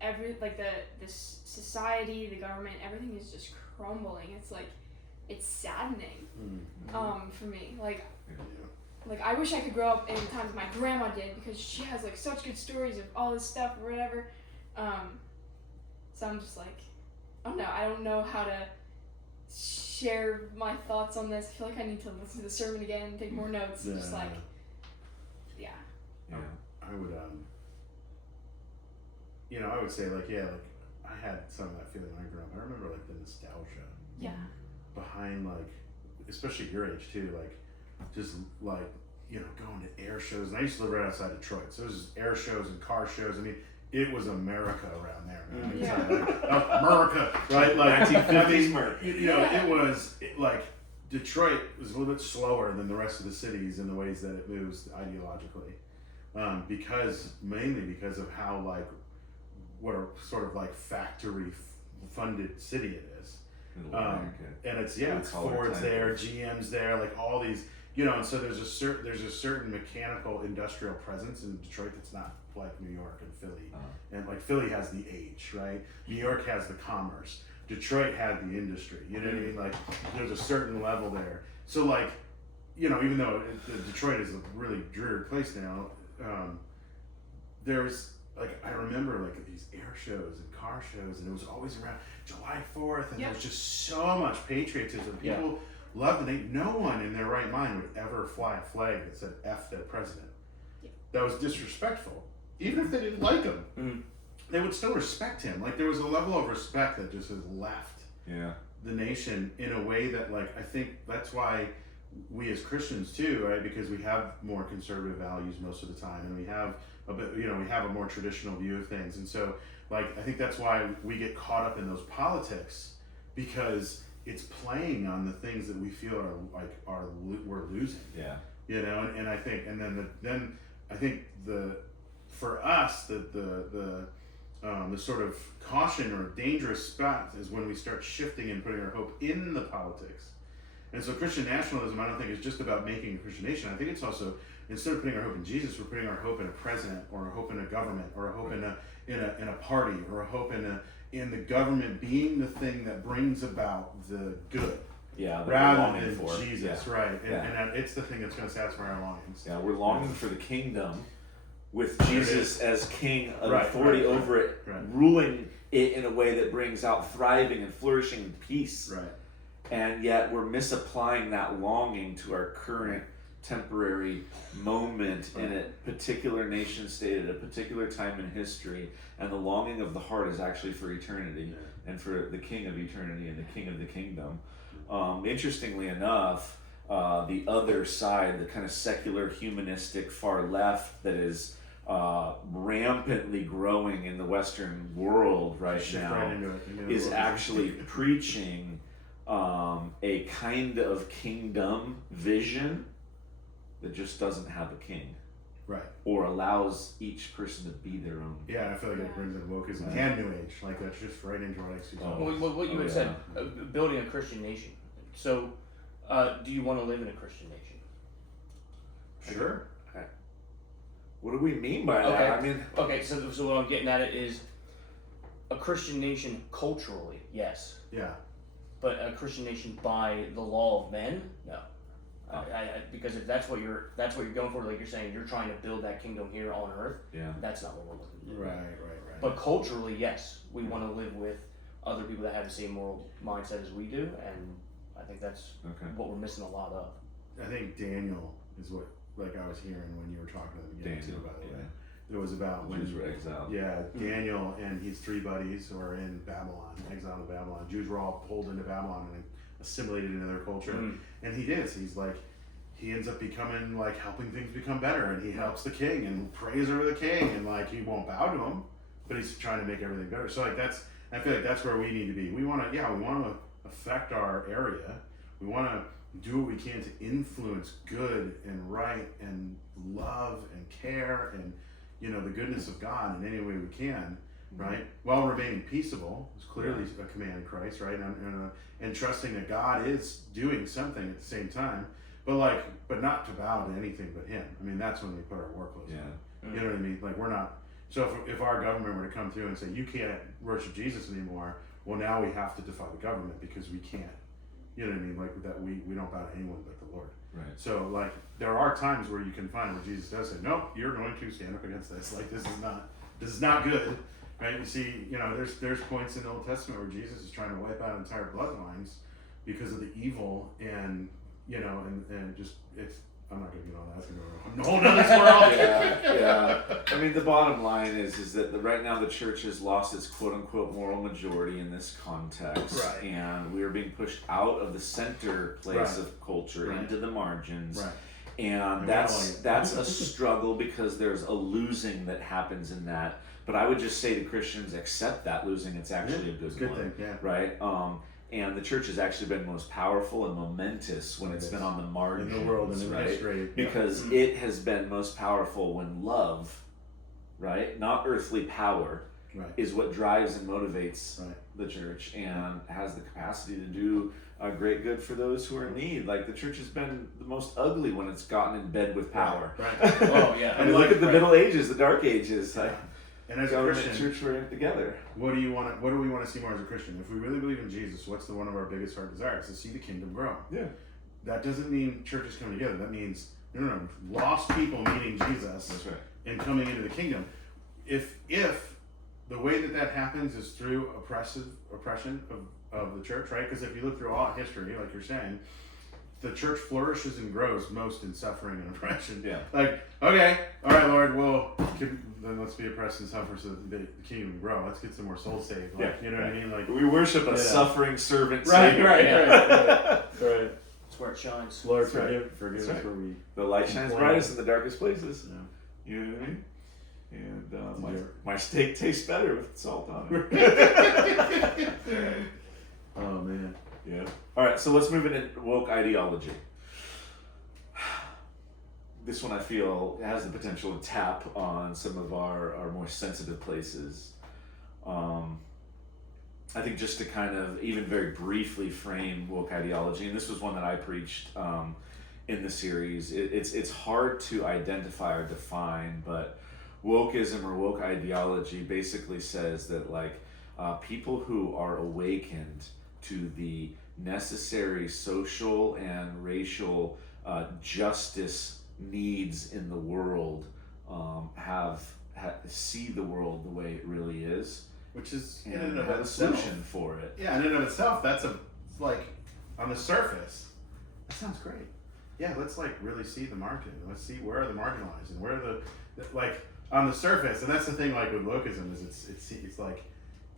the society, the government, everything is just crumbling. It's like it's saddening. For me, like I wish I could grow up in the times my grandma did because she has like such good stories of all this stuff or whatever. So I'm just like, I don't know. I don't know how to share my thoughts on this. I feel like I need to listen to the sermon again and take more notes. Yeah. Just like, yeah. I would, you know, I would say like, yeah, like I had some of that feeling when I grew up. I remember like the nostalgia Yeah. behind like, especially your age too, like just like, you know, going to air shows. And I used to live right outside Detroit, so it was just air shows and car shows. I mean, it was America around there, man. Yeah. Like, America, right? Like, 1950s I America. mean, you know, Yeah. it was like Detroit was a little bit slower than the rest of the cities in the ways that it moves ideologically, mainly because of how like what a sort of like factory funded city it is. And it's it's Ford's there, GM's there, like all these, you know, and so there's a certain mechanical industrial presence in Detroit that's not like New York and Philly. And like Philly has the age, right? New York has the commerce. Detroit had the industry. You know what I mean? Like there's a certain level there. So like, you know, even though Detroit is a really dreary place now, there's like I remember like these air shows and car shows, and it was always around July 4th, and there was just so much patriotism. People loved it. No one in their right mind would ever fly a flag that said F their president. That was disrespectful. Even if they didn't like him, they would still respect him. Like there was a level of respect that just has left the nation in a way that like I think that's why we as Christians too, right? Because we have more conservative values most of the time, and we have a bit, you know, we have a more traditional view of things, and so like I think that's why we get caught up in those politics, because it's playing on the things that we feel we're losing. Yeah. You know, and I think, and then I think for us the sort of caution or dangerous spot is when we start shifting and putting our hope in the politics. And so Christian nationalism, I don't think is just about making a Christian nation. I think it's also, instead of putting our hope in Jesus, we're putting our hope in a president, or a hope in a government, or a hope in a party, or a hope in the government being the thing that brings about the good. Yeah, rather than Jesus, right? And it's the thing that's going to satisfy our longings. Yeah, we're longing for the kingdom, with Jesus as king of authority over it, ruling it in a way that brings out thriving and flourishing and peace. Right. And yet we're misapplying that longing to our current temporary moment in a particular nation state at a particular time in history. And the longing of the heart is actually for eternity and for the king of eternity and the king of the kingdom. Interestingly enough, the other side, the kind of secular, humanistic, far left that is rampantly growing in the Western world right Shift now right into it. is actually preaching a kind of kingdom vision that just doesn't have a king. Right. Or allows each person to be their own. Yeah, I feel like it brings in wokeism Right. and New Age. Like that's just right into what I see. What you had said, building a Christian nation. So, do you want to live in a Christian nation? Sure. What do we mean by Okay. that? I mean, Okay, so what I'm getting at it is a Christian nation culturally, yes, Yeah. but a Christian nation by the law of men, no. Because if that's what you're going for, like you're saying, you're trying to build that kingdom here on earth. yeah. That's not what we're looking to do. Right. But culturally, yes, we want to live with other people that have the same moral mindset as we do, and I think that's Okay. what we're missing a lot of. I think Daniel is what like I was hearing when you were talking at the beginning too. By the way, it was about when Jews were exiled. Yeah, Daniel and his 3 buddies were in Babylon, exiled in Babylon. Jews were all pulled into Babylon and assimilated into their culture. And he is. He's like, he ends up becoming like helping things become better, and he helps the king and prays over the king, and like he won't bow to him, but he's trying to make everything better. So like I feel like that's where we need to be. We want to affect our area. We want to do what we can to influence good and right and love and care and the goodness of God in any way we can, right? While remaining peaceable is clearly a command in Christ, right? And trusting that God is doing something at the same time, but not to bow to anything but Him. I mean, that's when we put our war clothes on. You know what I mean? Like we're not. So if our government were to come through and say you can't worship Jesus anymore, well now we have to defy the government because we can't. You know what I mean? Like that we don't bow to anyone but the Lord. Right. So like there are times where you can find where Jesus does say, nope, you're going to stand up against this. Like this is not good. Right? You see, there's points in the Old Testament where Jesus is trying to wipe out entire bloodlines because of the evil and just it's I'm not gonna get on that. That's gonna go a whole nother world. Yeah. I mean, the bottom line is that right now the church has lost its quote unquote moral majority in this context, Right. and we are being pushed out of the center place of culture into the margins. Right. And that's a struggle because there's a losing that happens in that. But I would just say to Christians, accept that losing. It's actually a good one, thing. Yeah. right? And the church has actually been most powerful and momentous when it's been on the margins, in the world and in right? history. Because it has been most powerful when love, right, not earthly power, is what drives and motivates the church and has the capacity to do a great good for those who are in need. Like the church has been the most ugly when it's gotten in bed with power. Right. Oh yeah. I mean, look at the Middle Ages, the Dark Ages. Yeah. And as a government Christian, and church were together. what do we want to see more as a Christian? If we really believe in Jesus, what's one of our biggest heart desires? To see the kingdom grow. Yeah. That doesn't mean churches coming together. That means lost people meeting Jesus. That's right. And coming into the kingdom. If the way that happens is through oppression of the church, right? Because if you look through all history, like you're saying, the church flourishes and grows most in suffering and oppression. Yeah. Like, okay, all right, Lord, well, then let's be oppressed and suffer so that the kingdom can grow. Let's get some more souls saved. Like, you know what I mean? Like We worship a suffering servant right, Savior. right. That's where it shines. Lord, That's right. forgive That's us right. where we. The light shines brightest in the darkest places. Yeah. You know what I mean? And my steak tastes better with salt on it. Oh man. Yeah. All right, so let's move into woke ideology. This one I feel has the potential to tap on some of our more sensitive places. I think just to kind of even very briefly frame woke ideology, and this was one that I preached in the series. It's hard to identify or define, but wokeism or woke ideology basically says that people who are awakened to the necessary social and racial justice needs in the world see the world the way it really is, Which is in and and of have a itself. solution for it. Yeah, in and of itself, that's on the surface, that sounds great. Yeah, let's really see the margin. Let's see where are the marginalized and where are the on the surface. And that's the thing with wokeism is it's like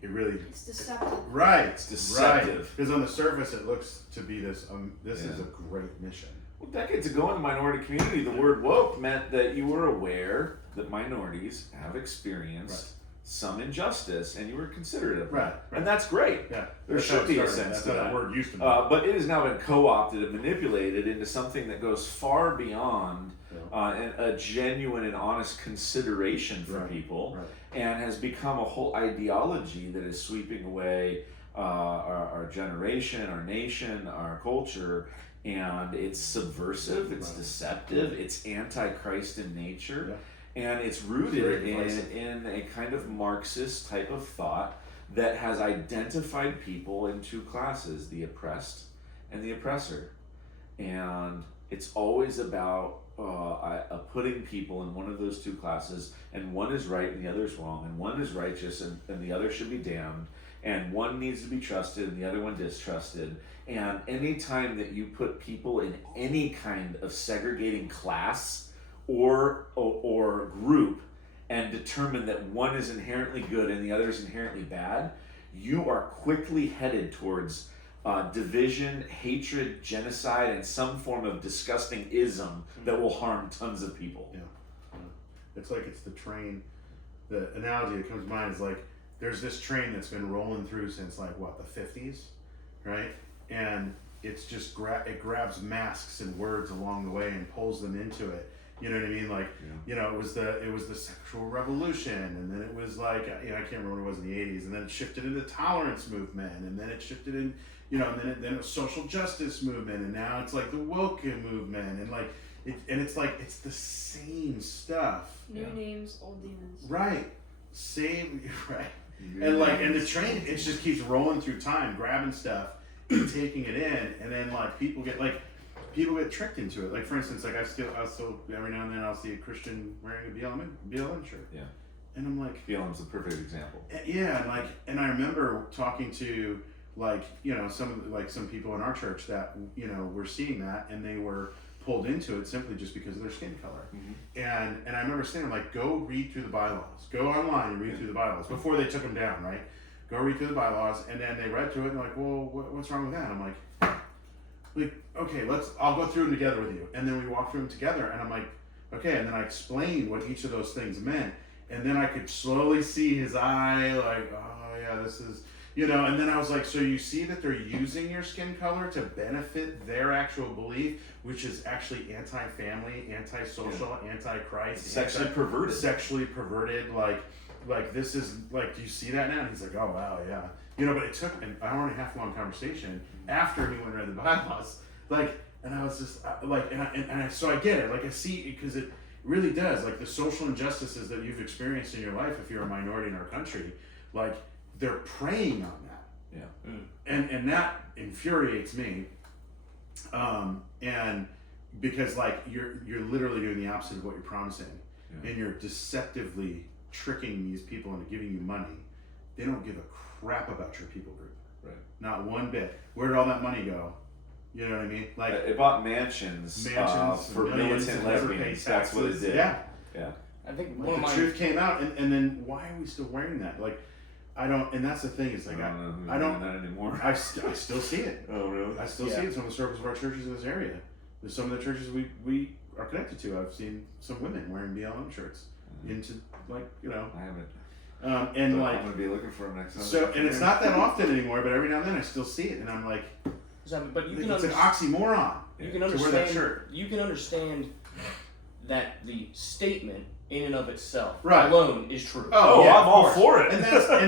it really It's deceptive. right. It's deceptive. Because on the surface it looks to be this is a great mission. Well, decades ago in the minority community, the word woke meant that you were aware that minorities have experienced some injustice, and you were considerate of that. And that's great. Yeah. There That's should how it be a started. sense That's to how that. word used to be. But it has now been co-opted and manipulated into something that goes far beyond a genuine and honest consideration for people, and has become a whole ideology that is sweeping away our generation, our nation, our culture, and it's subversive, it's deceptive, it's anti-Christ in nature, and it's rooted in a kind of Marxist type of thought that has identified people in two classes, the oppressed and the oppressor. And it's always about putting people in one of those two classes, and one is right and the other is wrong, and one is righteous and the other should be damned, and one needs to be trusted and the other one distrusted. And anytime that you put people in any kind of segregating class or group and determine that one is inherently good and the other is inherently bad, you are quickly headed towards division, hatred, genocide, and some form of disgusting ism that will harm tons of people. It's like it's the train. The analogy that comes to mind is like there's this train that's been rolling through since like what, the 50s, right? And it's just it grabs masks and words along the way and pulls them into it. You know what I mean? Like, you know, it was the sexual revolution, and then it was like, you know, I can't remember what it was in the 80s, and then it shifted into tolerance movement, and then it shifted in, you know, and then it was social justice movement, and now it's like the woke movement, and like, it's like, it's the same stuff. New names, old demons. Right. Same, right. And like, and the train, it just keeps rolling through time, grabbing stuff, and taking it in, and then like, people get tricked into it. Like, for instance, like I'll still every now and then I'll see a Christian wearing a BLM shirt. Yeah. And I'm like, BLM's the perfect example. Yeah, and I remember talking to like, you know, some people in our church that, you know, were seeing that, and they were pulled into it simply just because of their skin color. Mm-hmm. And I remember saying, like, go read through the bylaws. Go online and read through the bylaws before they took them down, right? Go read through the bylaws, and then they read through it and they're like, well, what's wrong with that? I'm like, okay, I'll go through them together with you. And then we walk through them together, and I'm like, okay, and then I explained what each of those things meant, and then I could slowly see his eye, like, oh yeah, this is, you know, and then I was like, so you see that they're using your skin color to benefit their actual belief, which is actually anti-family, anti-social, anti-Christ, sexually perverted, like this is, like, do you see that now? And he's like, oh wow, yeah. You know, but it took an hour and a half long conversation after he went and read the bylaws, like, and I was just like, so I get it, like I see, because it really does, like the social injustices that you've experienced in your life, if you're a minority in our country, like they're preying on that. Yeah. And that infuriates me, and because like you're literally doing the opposite of what you're promising, and you're deceptively tricking these people into giving you money. They don't give a crap about your people group. Right. Not one bit. Where did all that money go? You know what I mean? Like, it bought mansions for militant lesbians. That's what it did. Yeah. I think Like, the truth came out, and then why are we still wearing that? Like, I don't. And that's the thing. Is like I don't know that anymore. I still see it. Oh really? I still see it in some of the circles of our churches in this area. There's some of the churches we are connected to. I've seen some women wearing BLM shirts into, like, you know. I haven't. And but like, I'm gonna be looking for them next time. So, and it's not that often anymore, but every now and then I still see it, and I'm like, but you can it's an oxymoron. You can to wear that shirt. You can understand that the statement in and of itself Right. alone is true. Oh, yeah, I'm all for it. And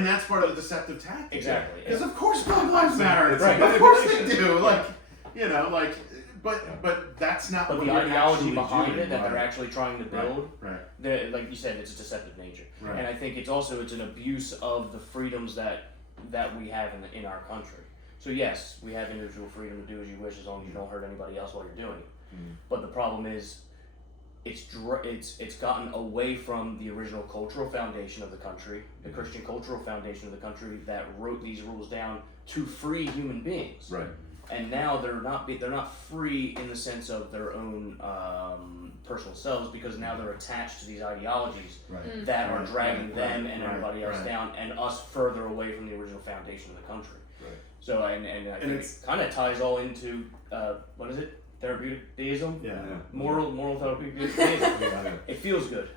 that's part of the deceptive tactic. Exactly. Because of course Black Lives Matter. It's Right. a Of course they manipulation. do. Like, you know, like, but that's not But what the we're ideology actually behind doing. it that they're actually trying to build, Right. like you said, it's a deceptive nature. Right. And I think it's an abuse of the freedoms that we have in our country. So yes, we have individual freedom to do as you wish, as long as you don't hurt anybody else while you're doing it. But the problem is, it's gotten away from the original cultural foundation of the country, the Christian cultural foundation of the country that wrote these rules down to free human beings. Right. And now they're not free in the sense of their own personal selves, because now they're attached to these ideologies that are dragging them and everybody else down, and us further away from the original foundation of the country. Right. So and I think it kind of ties all into what is it? therapeutic deism, Yeah. moral therapeutic deism. Yeah. It feels good.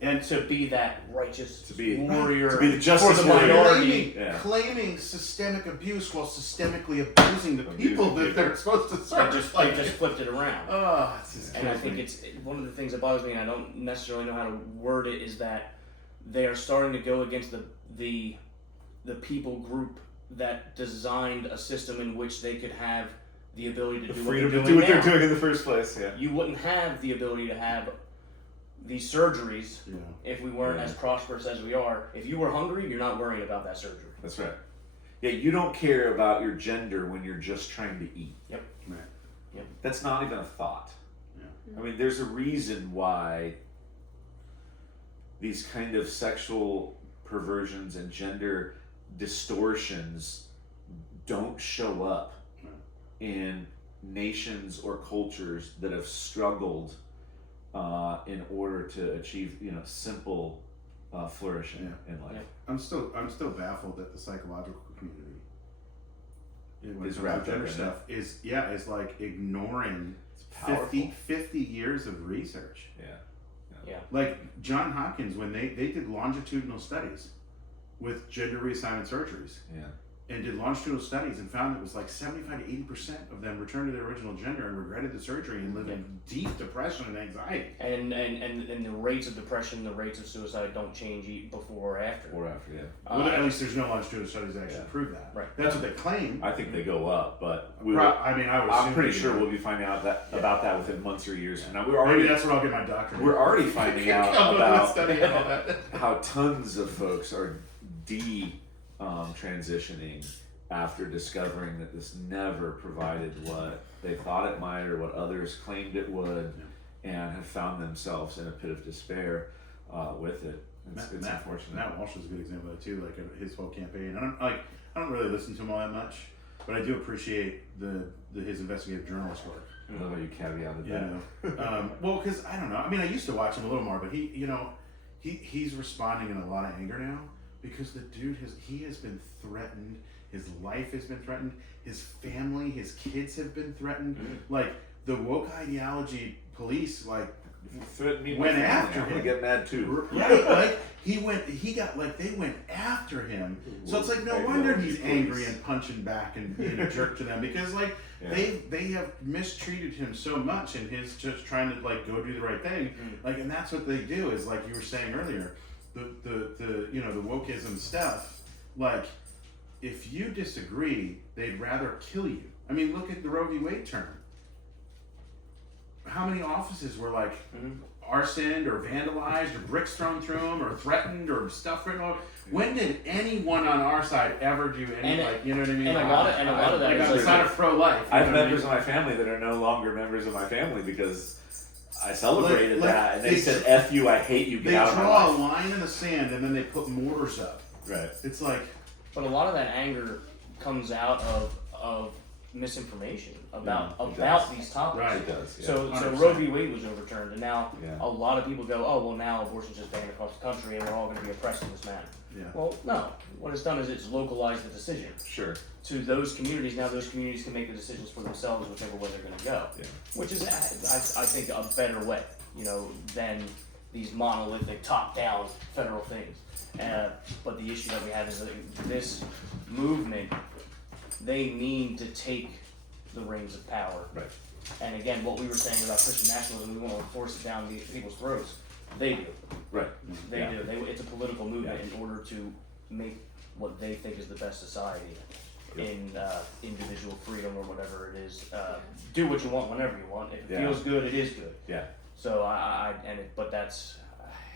And To be that righteous To be- warrior to be the for justice the warrior. minority. claiming systemic abuse while systemically abusing the people that people. they're supposed to They serve. just flipped it around. Oh, it's just And I kills think me. it's one of the things that bothers me, and I don't necessarily know how to word it, is that they are starting to go against the people group that designed a system in which they could have the ability to The do what freedom they're to doing do what now. they're doing in the first place. Yeah. You wouldn't have the ability to have these surgeries Yeah. if we weren't as prosperous as we are. If you were hungry, you're not worrying about that surgery. That's right. Yeah, you don't care about your gender when you're just trying to eat. Yep. Right. Yep. That's not even a thought. Yeah. I mean, there's a reason why these kind of sexual perversions and gender distortions don't show up in nations or cultures that have struggled in order to achieve, simple flourishing in life. Yeah. I'm still baffled that the psychological community Is wrapped up gender in stuff is like ignoring It's powerful. 50 years of research. Yeah. Like John Hopkins, when they did longitudinal studies with gender reassignment surgeries, Yeah. and did longitudinal studies and found it was like 75 to 80% of them returned to their original gender and regretted the surgery and lived in deep depression and anxiety. And the rates of depression, the rates of suicide don't change before or after. Or after, yeah. Well, at least there's no longitudinal studies that actually prove that. Right. That's what they claim. I think they go up, but I would I'm assume pretty they sure do. we'll be finding out about that within months or years from now. Maybe that's what I'll get my doctorate. We're already finding out I'll go to a about study and all that. how tons of folks are transitioning after discovering that this never provided what they thought it might or what others claimed it would, and have found themselves in a pit of despair with it. It's unfortunate. Matt Walsh is a good example of that too, like his whole campaign. I don't really listen to him all that much, but I do appreciate his investigative journalist work. I love how you caveated You that. know, well, because I don't know. I mean, I used to watch him a little more, but he's responding in a lot of anger now because the dude has been threatened. His life has been threatened. His family, his kids have been threatened. Mm-hmm. Like the woke ideology police, like Threatened me went with family. after I'm gonna him. get mad too. Right, like they went after him. So it's like no wonder he's angry and punching back and being a jerk to them because like they have mistreated him so much and his just trying to like go do the right thing. Like and that's what they do is like you were saying earlier, the wokeism stuff, like if you disagree, they'd rather kill you. I mean, look at the Roe v. Wade term. How many offices were like arsoned or vandalized or bricks thrown through them or threatened or stuff written over? When did anyone on our side ever do any you know what I mean? And a lot of that like is on the like- side of pro-life. I have members of my family that are no longer members of my family because I celebrated that and they said, F you, I hate you, get They out of my draw a life. line in the sand and then they put mortars up. Right. It's like But a lot of that anger comes out of misinformation about Yeah, it does. these topics. Right. It does. Yeah. So 100%. Roe v. Wade was overturned, and now Yeah. a lot of people go, oh well, now abortion's just banned across the country, and we're all going to be oppressed in this manner. yeah. Well, no. What it's done is it's localized the decision Sure. to those communities. Now those communities can make the decisions for themselves, whichever way they're going to go. Yeah. Which is, I think, a better way, than these monolithic top-down federal things. But the issue that we have is that this movement, they need to take the reins of power. Right. And again, what we were saying about Christian nationalism, we want to force it down these people's throats. They do. Right. They Yeah. do. It's a political movement Yeah. in order to make what they think is the best society in individual freedom or whatever it is. Do what you want whenever you want. If it Yeah. feels good, it is good. Yeah. So but that's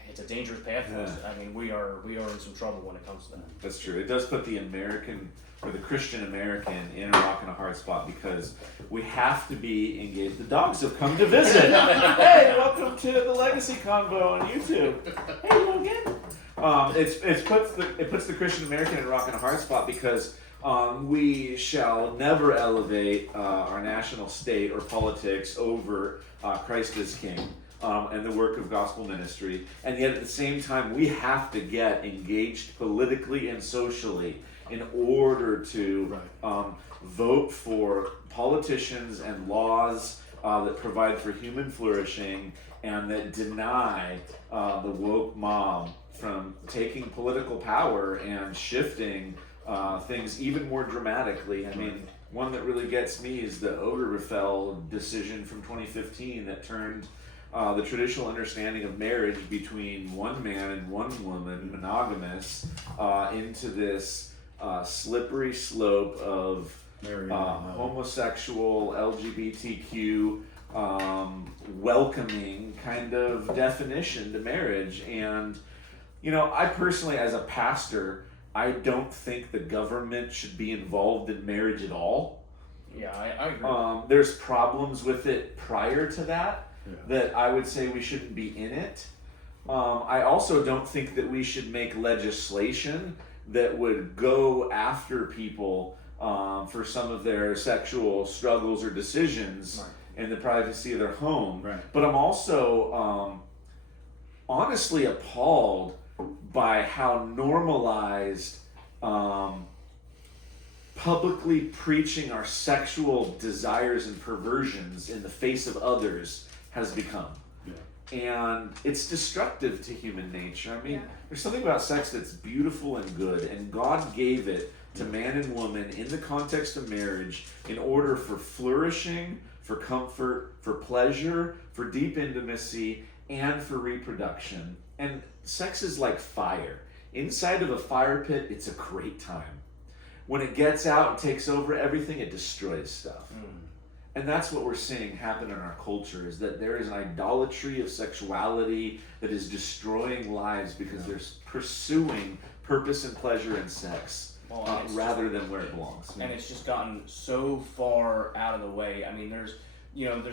it's a dangerous path for us. I mean, we are in some trouble when it comes to that. That's true. It does put the American or the Christian American in a rock and a hard spot because we have to be engaged. The dogs have come to visit. Hey, welcome to the Legacy Convo on YouTube. Hey, Logan. It puts the Christian American in a rock and a hard spot because we shall never elevate our national state or politics over Christ as King. and the work of gospel ministry, and yet at the same time we have to get engaged politically and socially in order to vote for politicians and laws that provide for human flourishing and that deny the woke mob from taking political power and shifting things even more dramatically. I mean, one that really gets me is the Obergefell decision from 2015 that turned the traditional understanding of marriage between one man and one woman, monogamous, into this slippery slope of homosexual, LGBTQ, welcoming kind of definition to marriage. And, you know, I personally, as a pastor, I don't think the government should be involved in marriage at all. Yeah, I agree. There's problems with it prior to that that I would say we shouldn't be in it. I also don't think that we should make legislation that would go after people for some of their sexual struggles or decisions in the privacy of their home. But I'm also honestly appalled by how normalized publicly preaching our sexual desires and perversions in the face of others has become. And it's destructive to human nature. I mean, there's something about sex that's beautiful and good, and God gave it to man and woman in the context of marriage in order for flourishing, for comfort, for pleasure, for deep intimacy, and for reproduction. And sex is like fire. Inside of a fire pit, it's a great time. When it gets out and takes over everything, it destroys stuff. And that's what we're seeing happen in our culture, is that there is an idolatry of sexuality that is destroying lives because they're pursuing purpose and pleasure in sex rather than where it belongs. And it's just gotten so far out of the way. I mean, there's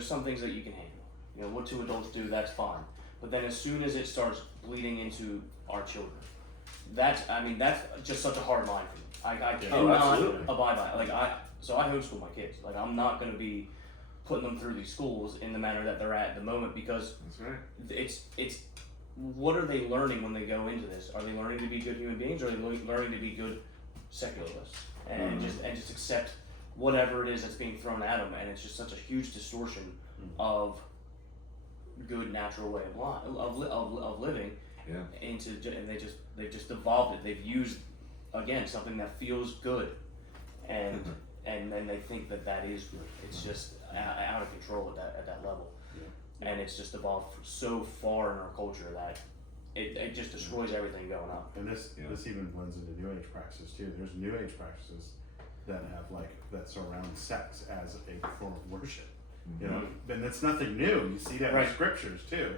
some things that you can handle. You know, what two adults do, that's fine. But then as soon as it starts bleeding into our children, that's just such a hard line for me. I cannot abide by it. So I homeschool my kids. Like, I'm not going to be putting them through these schools in the manner that they're at the moment, because it's what are they learning when they go into this? Are they learning to be good human beings, or are they learning to be good secularists and just accept whatever it is that's being thrown at them? And it's just such a huge distortion of good natural way of living into, and they've just evolved it. They've used, again, something that feels good, and then they think that is good. It's just out of control at that level, and it's just evolved so far in our culture that it just destroys everything going on. And this even blends into New Age practices too. There's New Age practices that have that surround sex as a form of worship. You know, and that's nothing new. You see that in scriptures too,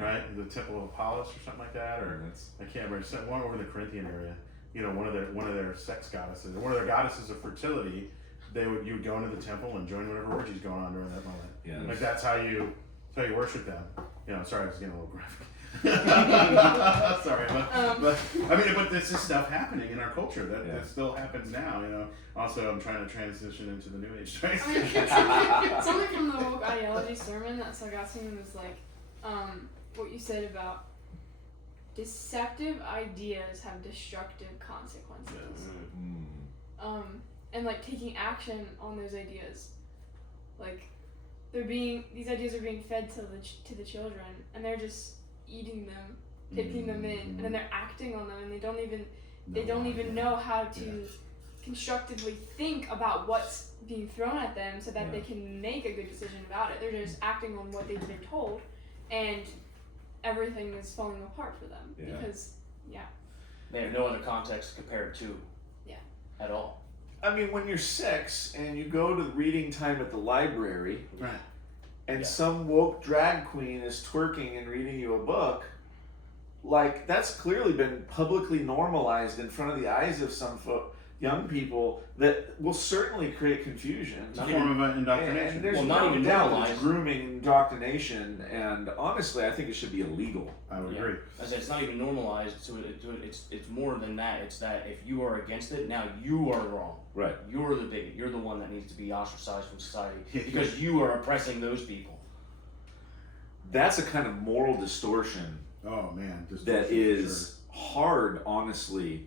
right? The Temple of Apollos or something like that, or I can't remember. One over in the Corinthian area. You know, one of their sex goddesses, or one of their goddesses of fertility. You would go into the temple and join whatever orgy's going on during that moment. Yeah. Like that's how you worship them. You know, sorry, I was getting a little graphic. Sorry, but this is stuff happening in our culture that still happens now. You know. Also, I'm trying to transition into the New Age. Something from the woke ideology sermon that stuck out to me was like, what you said about deceptive ideas have destructive consequences. And like taking action on those ideas, like these ideas are being fed to the children, and they're just eating them, taking them in, and then they're acting on them, and they don't even know how to constructively think about what's being thrown at them so that they can make a good decision about it. They're just acting on what they've been told, and everything is falling apart for them because they have no other context compared to at all. I mean, when you're 6 and you go to reading time at the library, and some woke drag queen is twerking and reading you a book, like, that's clearly been publicly normalized in front of the eyes of some young people that will certainly create confusion. It's a form of indoctrination. And there's not even normalized grooming, indoctrination, and honestly, I think it should be illegal. I would agree. I said it's not even normalized. It's more than that. It's that if you are against it, now you are wrong. Right. You're the bigot. You're the one that needs to be ostracized from society because you are oppressing those people. that's a kind of moral distortion Oh man, that is hard, honestly,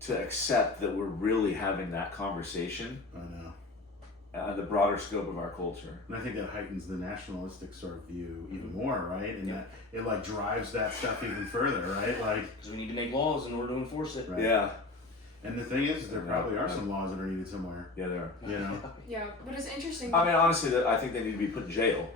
to accept that we're really having that conversation. I know. The broader scope of our culture. And I think that heightens the nationalistic sort of view even more, right? And that it like drives that stuff even further, right? Like, Because we need to make laws in order to enforce it. Right. Yeah. And the thing is, there probably are some laws that are needed somewhere. Yeah, there are. You know. Yeah, but it's interesting. I mean, honestly, I think they need to be put in jail.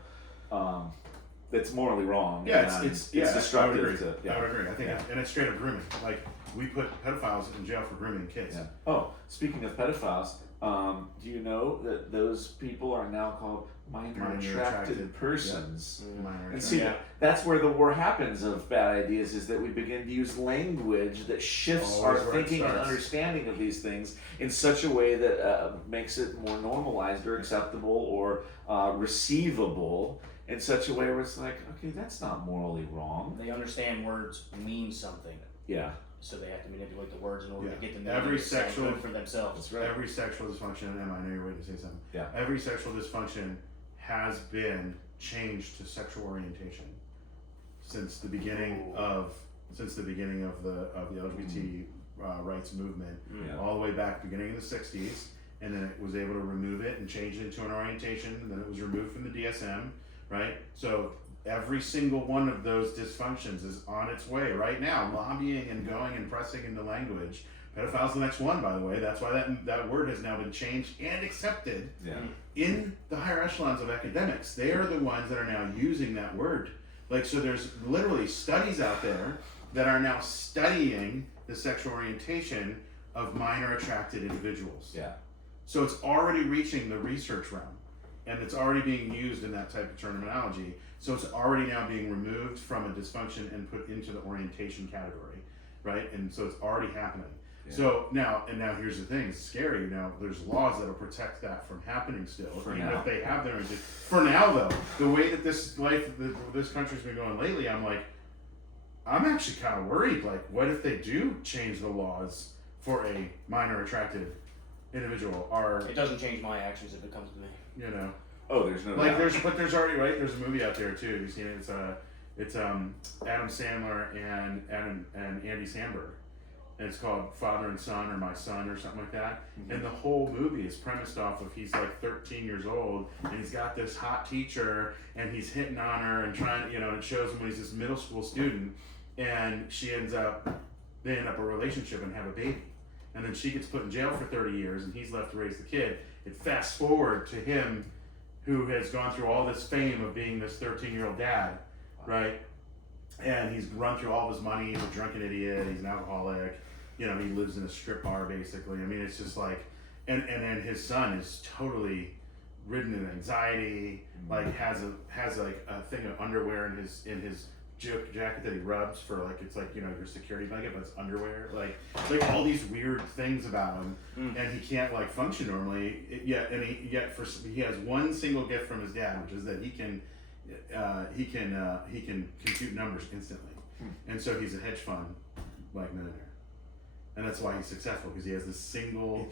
That's morally wrong. Yeah, and it's destructive. I would agree. Yeah. I would agree. I think, and it's straight up grooming. Like, we put pedophiles in jail for grooming kids. Yeah. Oh, speaking of pedophiles, do you know that those people are now called minor attracted persons? Yep. Minor And see, that's where the war happens of bad ideas, is that we begin to use language that shifts our Always where it thinking and starts. understanding of these things in such a way that makes it more normalized or acceptable or receivable in such a way where it's like, okay, that's not morally wrong. They understand words mean something, Yeah, so they have to manipulate the words in order to get them to Every make it sound sexual- good for themselves. that's right. Every sexual dysfunction, Emma, I know you're waiting to say something. Yeah. Every sexual dysfunction has been changed to sexual orientation since the beginning of the LGBT rights movement, Yeah. all the way back beginning in the '60s, and then it was able to remove it and change it into an orientation, and then it was removed from the DSM, right? So every single one of those dysfunctions is on its way right now, lobbying and going and pressing into language. Pedophile's the next one, by the way. That's why that word has now been changed and accepted Yeah. in the higher echelons of academics. They are the ones that are now using that word. Like, so there's literally studies out there that are now studying the sexual orientation of minor attracted individuals. Yeah. So it's already reaching the research realm, and it's already being used in that type of terminology. So it's already now being removed from a dysfunction and put into the orientation category, right? And so it's already happening. Yeah. So now here's the thing, it's scary. Now there's laws that'll protect that from happening still. For even now. if they have their orientation. For now though, the way that this country's been going lately, I'm actually kind of worried. Like, what if they do change the laws for a minor attracted individual? It doesn't change my actions if it comes to me. You know, Oh, there's no like doubt. there's already, right? There's a movie out there too. Have you seen it? It's Adam Sandler and Andy Samberg, and it's called Father and Son, or My Son, or something like that. Mm-hmm. And the whole movie is premised off of he's like 13 years old, and he's got this hot teacher, and he's hitting on her and trying, and it shows him when he's this middle school student, and they end up a relationship and have a baby. And then she gets put in jail for 30 years, and he's left to raise the kid. It fast forward to him, who has gone through all this fame of being this 13-year-old dad, right? And he's run through all of his money. He's a drunken idiot. He's an alcoholic. He lives in a strip bar, basically. I mean, it's just like, and then his son is totally ridden in anxiety. Like has like a thing of underwear in his jacket that he rubs for, like, it's like, your security blanket, but it's underwear. Like all these weird things about him, and he can't like function normally. He has one single gift from his dad, which is that he can compute numbers instantly, and so he's a hedge fund like millionaire. And that's why he's successful, because he has this single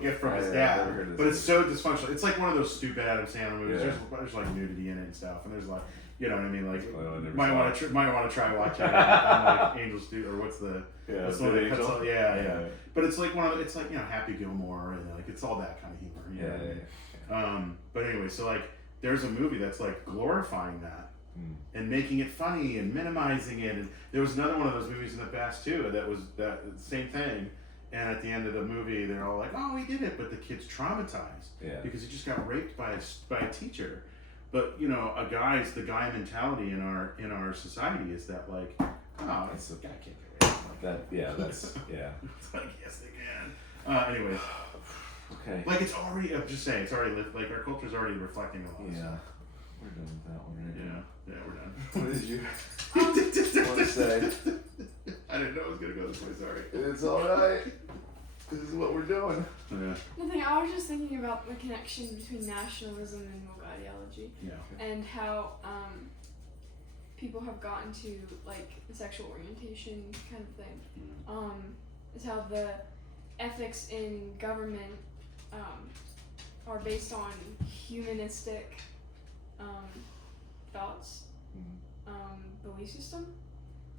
gift from his dad. But it's so dysfunctional. It's like one of those stupid Adam Sandler movies. Yeah. There's like nudity in it and stuff, and there's like, you know what I mean? Like, Well, I never might saw want it. to try watching it on like Angel's Studio, or what's the Yeah, what's the one Good that cuts Angel? all- yeah. But it's like it's like Happy Gilmore, and like it's all that kind of humor. You know what I mean? But anyway, so like there's a movie that's like glorifying that. And making it funny and minimizing it, and there was another one of those movies in the past too that was that same thing. And at the end of the movie, they're all like, "Oh, he did it," but the kid's traumatized because he just got raped by a teacher. But the guy mentality in our society is that, like, oh, it's a guy can't get raped. That's It's like, yes, they can. Anyways, okay. like it's already. I'm just saying, it's already like our culture's already reflecting a lot. Yeah, we're done with that one, right? Yeah, we're done. What did you want to say? I didn't know it was gonna go this way. Sorry. It's all right. This is what we're doing. Yeah. Nothing. I was just thinking about the connection between nationalism and woke ideology, and how people have gotten to like the sexual orientation kind of thing. Is how the ethics in government are based on humanistic thoughts, Mm. belief system,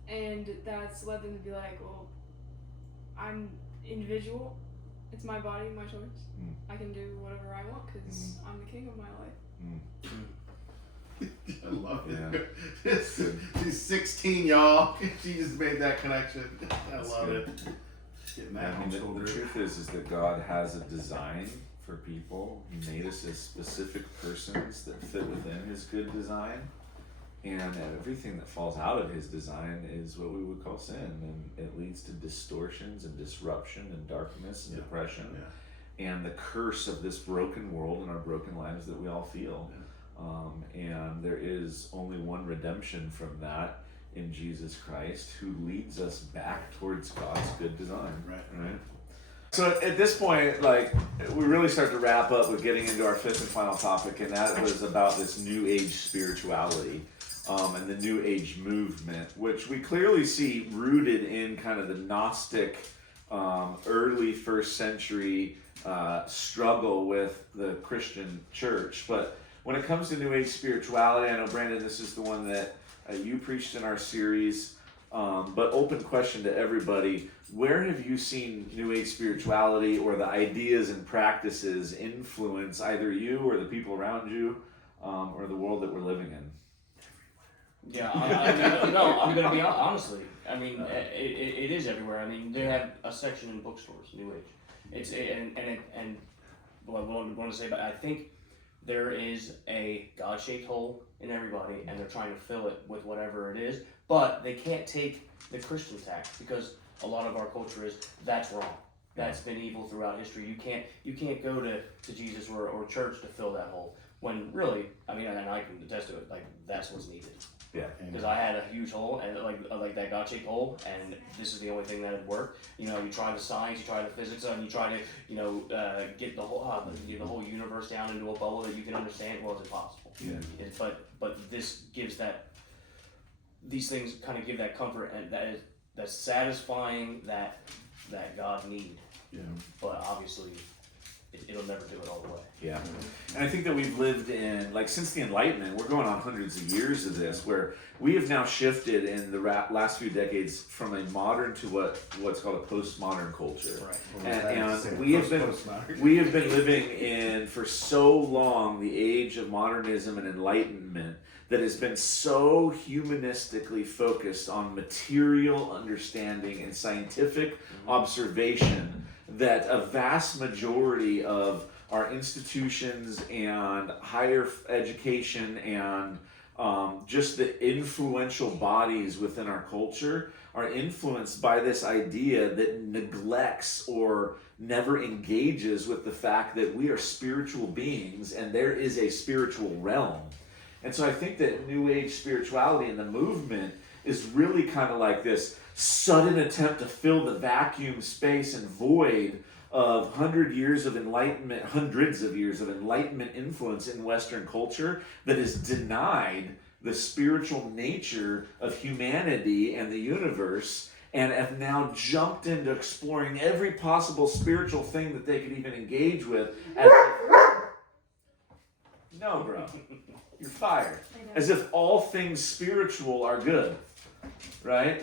and that's led them to be like, well, I'm individual. It's my body, my choice. Mm. I can do whatever I want because I'm the king of my life. I love Yeah. it. She's 16, y'all. She just made that connection. I That's love good. it. Getting I that mean, homeschool the group. truth is that God has a design for people. He made us as specific persons that fit within His good design, and everything that falls out of His design is what we would call sin, and it leads to distortions and disruption and darkness and depression, and the curse of this broken world and our broken lives that we all feel. And there is only one redemption from that in Jesus Christ, who leads us back towards God's good design. Right. So at this point, like, we really start to wrap up with getting into our fifth and final topic, and that was about this New Age spirituality, and the New Age movement, which we clearly see rooted in kind of the Gnostic, early first century struggle with the Christian church. But when it comes to New Age spirituality, I know, Brandon, this is the one that you preached in our series, but open question to everybody. Where have you seen New Age spirituality or the ideas and practices influence either you or the people around you, or the world that we're living in? Yeah, I mean, no, I'm going to be honestly. I mean, it is everywhere. I mean, they have a section in bookstores, New Age. And what I want to say, but I think there is a God-shaped hole in everybody, and they're trying to fill it with whatever it is. But they can't take the Christian tack, because a lot of our culture is that's wrong. That's been evil throughout history. You can't go to Jesus or church to fill that hole. When really, I mean, and I can attest to it. Like, that's what's needed. Yeah. Because I had a huge hole, and like that God-shaped hole, and this is the only thing that had worked. You know, you try the science, you try the physics, and you try to, get the whole universe down into a bubble that you can understand. Well, it's impossible. Yeah. But this gives that. These things kind of give that comfort, and that's satisfying that God need. Yeah. But obviously, it'll never do it all the way. Yeah. And I think that we've lived in, like, since the Enlightenment, we're going on hundreds of years of this, where we have now shifted in the last few decades from a modern to what's called a postmodern culture. Right. And we have been living in, for so long, the age of modernism and enlightenment that has been so humanistically focused on material understanding and scientific observation that a vast majority of our institutions and higher education and just the influential bodies within our culture are influenced by this idea that neglects or never engages with the fact that we are spiritual beings and there is a spiritual realm. And so I think that New Age spirituality and the movement is really kind of like this sudden attempt to fill the vacuum space and void of hundreds of years of enlightenment influence in Western culture that has denied the spiritual nature of humanity and the universe, and have now jumped into exploring every possible spiritual thing that they could even engage with. No, bro. You're fired. As if all things spiritual are good. Right?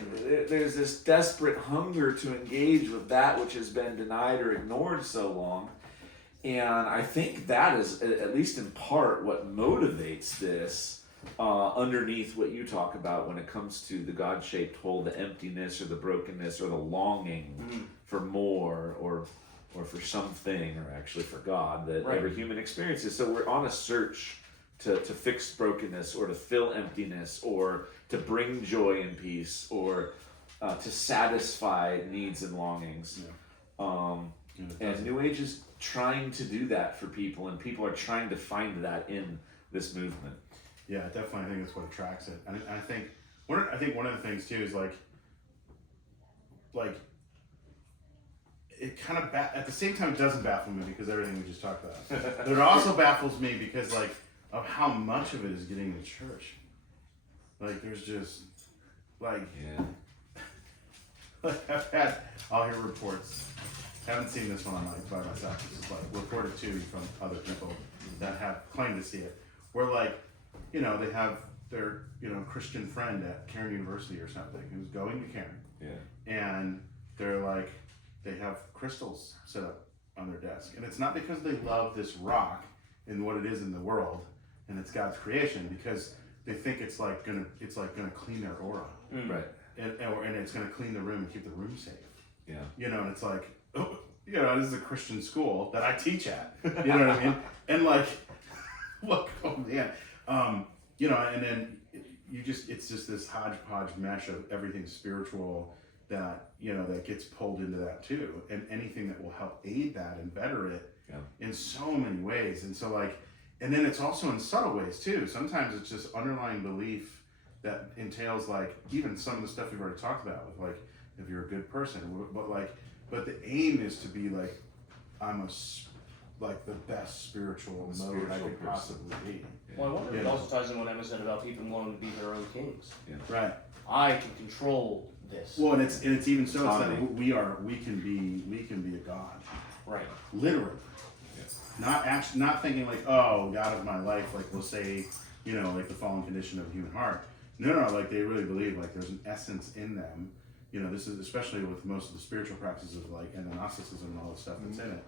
There's this desperate hunger to engage with that which has been denied or ignored so long. And I think that is, at least in part, what motivates this underneath what you talk about when it comes to the God-shaped hole, the emptiness or the brokenness or the longing for more or for something, or actually for God, that every human experiences. So we're on a search to fix brokenness or to fill emptiness or to bring joy and peace or to satisfy needs and longings. And New Age is trying to do that for people, and people are trying to find that in this movement. Yeah, definitely. I think that's what attracts it. And I think one of the things too is like it kind of at the same time it doesn't baffle me because everything we just talked about. But it also baffles me because like of how much of it is getting to church. Like there's just like I'll hear reports. Haven't seen this one by myself. This is like reported to from other people that have claimed to see it. Where like, you know, they have their Christian friend at Cairn University or something who's going to Cairn. Yeah. And they're like, they have crystals set up on their desk, and it's not because they love this rock and what it is in the world, and it's God's creation, because they think it's like gonna clean their aura, Right. and it's gonna clean the room and keep the room safe. Yeah. And it's like, oh, this is a Christian school that I teach at. You know what I mean? And like, look, oh man, and then it's just this hodgepodge mesh of everything spiritual that that gets pulled into that too, and anything that will help aid that and better it in so many ways. And so like, and then it's also in subtle ways too. Sometimes it's just underlying belief that entails like even some of the stuff we've already talked about with like if you're a good person, but the aim is to be like I'm like the best spiritual mode I could possibly be. Well, I wonder if it also ties in what Emma said about people wanting to be their own kings. Yeah. Right. I can control this. Well, and it's even so. It's that we can be a god. Right. Literally. Yeah. Not thinking like, oh, God of my life, like we'll say, like the fallen condition of the human heart. No, like they really believe like there's an essence in them. This is especially with most of the spiritual practices of like and the Gnosticism and all the stuff that's in it.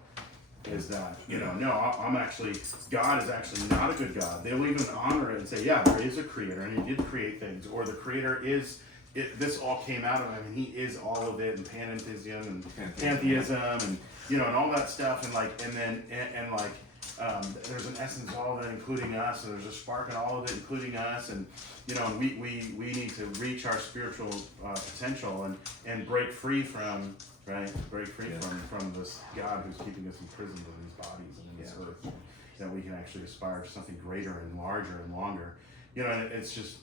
Is that I'm actually God is actually not a good God. They'll even honor it and say, yeah, there is a creator and he did create things, or the creator is it. This all came out of him and he is all of it, and panentheism and pantheism and and all that stuff, and like there's an essence of all of it, including us, and there's a spark in all of it, including us, and we need to reach our spiritual potential and break free from. Right, break free from this God who's keeping us imprisoned in these bodies and in this earth, that we can actually aspire to something greater and larger and longer. And it's just,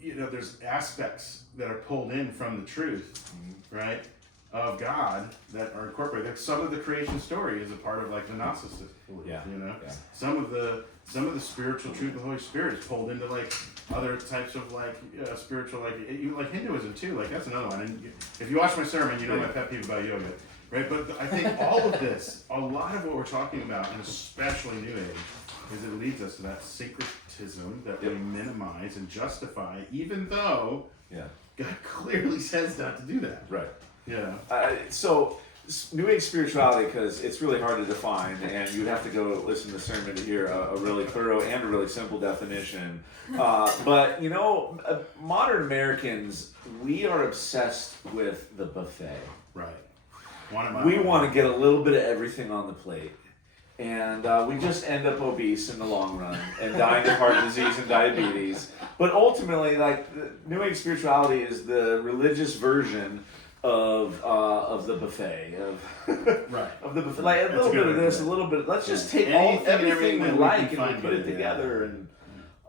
there's aspects that are pulled in from the truth, right, of God that are incorporated. Like some of the creation story is a part of like the Gnosticism belief. Yeah. Some of the spiritual truth of the Holy Spirit is pulled into like other types of like spiritual, like Hinduism too. Like that's another one. And if you watch my sermon, my pet peeve about yoga, right? But I think all of this, a lot of what we're talking about, and especially New Age, is it leads us to that syncretism that we minimize and justify, even though God clearly says not to do that. Right. Yeah. So New Age spirituality, because it's really hard to define, and you'd have to go listen to the sermon to hear a really thorough and a really simple definition. But modern Americans, we are obsessed with the buffet. Right. We want to get a little bit of everything on the plate, and we just end up obese in the long run and dying of heart disease and diabetes. But ultimately, like New Age spirituality is the religious version of the buffet of the buffet, like a little bit of this, a little bit. Let's just take everything we like and we put it together, and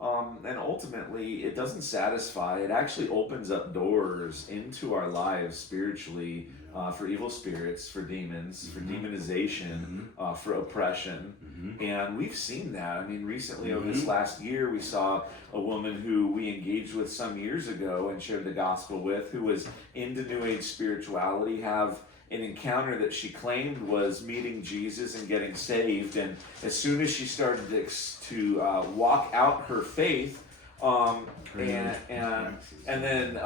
ultimately it doesn't satisfy. It actually opens up doors into our lives spiritually for evil spirits, for demons, for demonization, for oppression, and we've seen that. I mean, recently over this last year, we saw a woman who we engaged with some years ago and shared the gospel with, who was into New Age spirituality, have an encounter that she claimed was meeting Jesus and getting saved, and as soon as she started to walk out her faith, and then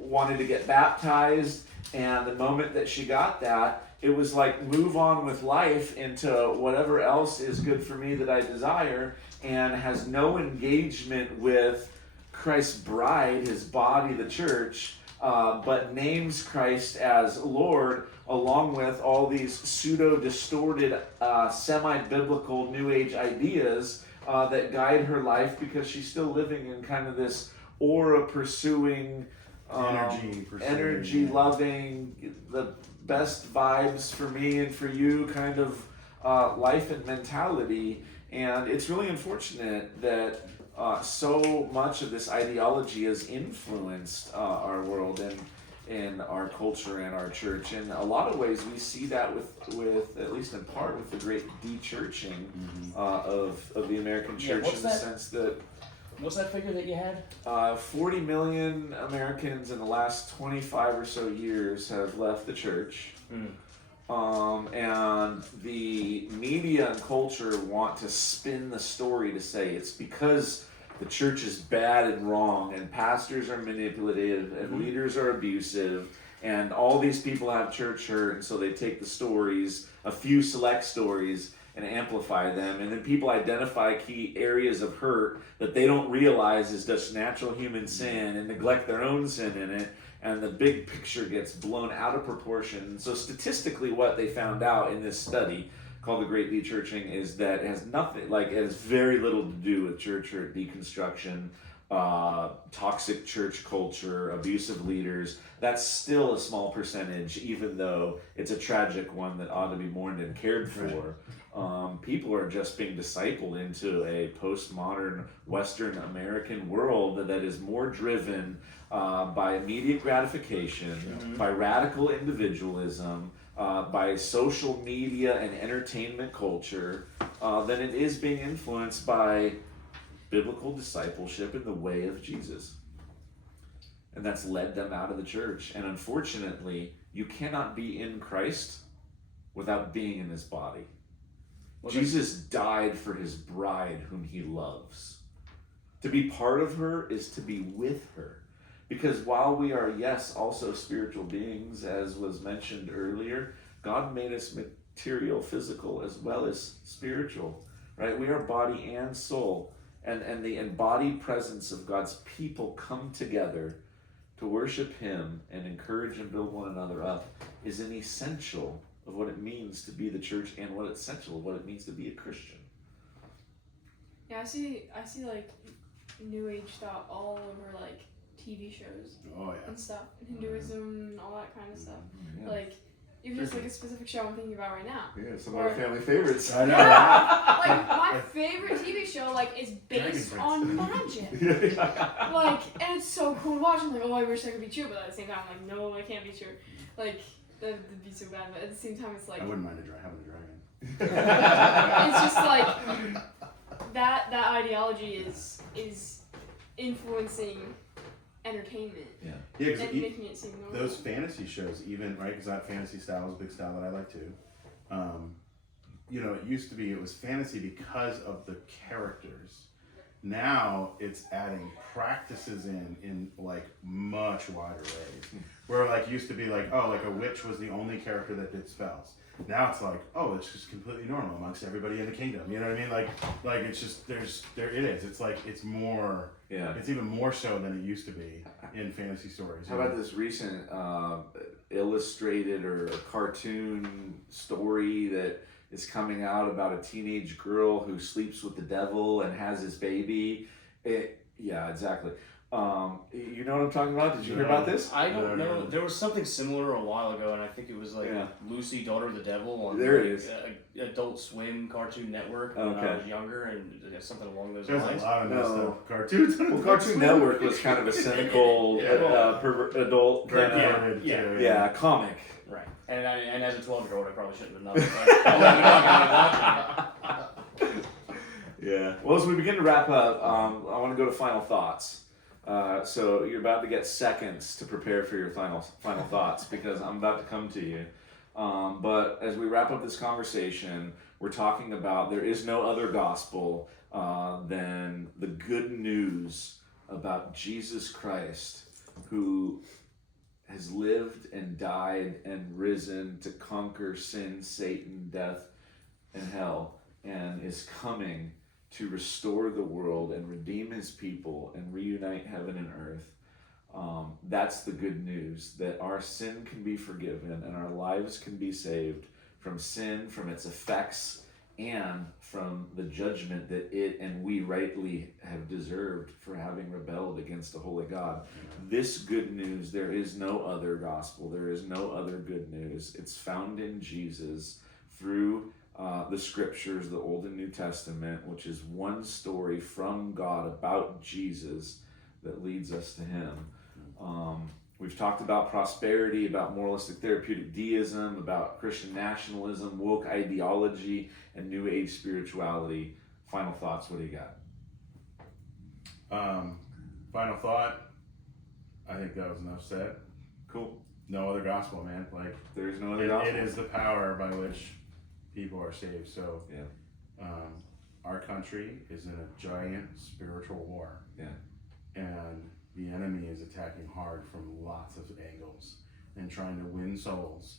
wanted to get baptized, and the moment that she got that, it was like move on with life into whatever else is good for me that I desire, and has no engagement with Christ's bride, his body, the church, but names Christ as Lord, along with all these pseudo-distorted, semi-biblical New Age ideas that guide her life, because she's still living in kind of this aura-pursuing, energy-loving, the best vibes for me and for you kind of life and mentality. And it's really unfortunate that so much of this ideology has influenced our world and our culture and our church. In a lot of ways, we see that with at least in part, with the great de-churching of the American church, in the sense that... What's that figure that you had? 40 million Americans in the last 25 or so years have left the church. And the media and culture want to spin the story to say it's because the church is bad and wrong, and pastors are manipulative, and leaders are abusive, and all these people have church hurt, and so they take the stories, a few select stories, and amplify them, and then people identify key areas of hurt that they don't realize is just natural human sin and neglect their own sin in it, and the big picture gets blown out of proportion. So statistically, what they found out in this study called the Great Dechurching is that it has nothing, like it has very little to do with church hurt, deconstruction, toxic church culture, abusive leaders. That's still a small percentage, even though it's a tragic one that ought to be mourned and cared for. People are just being discipled into a postmodern Western American world that is more driven by immediate gratification, by radical individualism, by social media and entertainment culture, than it is being influenced by biblical discipleship in the way of Jesus. And that's led them out of the church. And unfortunately, you cannot be in Christ without being in his body. Well, Jesus died for his bride whom he loves. To be part of her is to be with her. Because while we are, yes, also spiritual beings, as was mentioned earlier, God made us material, physical, as well as spiritual, right? We are body and soul. And the embodied presence of God's people come together to worship him and encourage and build one another up is an essential of what it means to be the church and what it's essential of what it means to be a Christian. Yeah, I see like New Age thought all over like TV shows and stuff, and Hinduism and all that kind of stuff. Yeah. Like even just like a specific show I'm thinking about right now. Yeah, some of our family favorites. I know. Like my favorite TV show like is based on magic. Like, and it's so cool to watch. I'm like, oh, I wish that could be true, but at the same time, I'm like, no, it can't be true. Like that'd be so bad, but at the same time, it's like I wouldn't mind having a dragon. it's just like that ideology is influencing entertainment. Yeah. Yeah, And making it seem normal. those fantasy shows, even right, because that fantasy style is a big style that I like too. It used to be it was fantasy because of the characters. Now it's adding practices in like much wider ways. Where like used to be like, oh, like a witch was the only character that did spells. Now it's like, oh, it's just completely normal amongst everybody in the kingdom. You know what I mean? Like it's just there it is. It's like it's more. Yeah. It's even more so than it used to be in fantasy stories. How about this recent illustrated or cartoon story that is coming out about a teenage girl who sleeps with the devil and has his baby? Yeah, exactly. You know what I'm talking about? Did you hear about this? I don't know. There was something similar a while ago, and I think it was like Lucy, Daughter of the Devil on there it is. Adult Swim Cartoon Network when I was younger, and something along those There's lines. a lot of messed up cartoons. Well, Cartoon Network was kind of a cynical adult comic. Right. And as a 12-year-old, I probably shouldn't have known. But I wasn't watching it. Yeah. Well, as we begin to wrap up, I want to go to final thoughts. So you're about to get seconds to prepare for your final thoughts because I'm about to come to you. But as we wrap up this conversation, we're talking about there is no other gospel than the good news about Jesus Christ, who has lived and died and risen to conquer sin, Satan, death, and hell, and is coming to restore the world and redeem his people and reunite heaven and earth. That's the good news, that our sin can be forgiven and our lives can be saved from sin, from its effects, and from the judgment that it and we rightly have deserved for having rebelled against the holy God. This good news, there is no other gospel, there is no other good news. It's found in Jesus through the scriptures, the Old and New Testament, which is one story from God about Jesus that leads us to him. We've talked about prosperity, about moralistic therapeutic deism, about Christian nationalism, woke ideology, and New Age spirituality. Final thoughts, what do you got? Final thought, I think that was enough said. Cool. No other gospel, man. Like There's no other gospel. It is the power by which people are saved. So our country is in a giant spiritual war. Yeah. And the enemy is attacking hard from lots of angles and trying to win souls.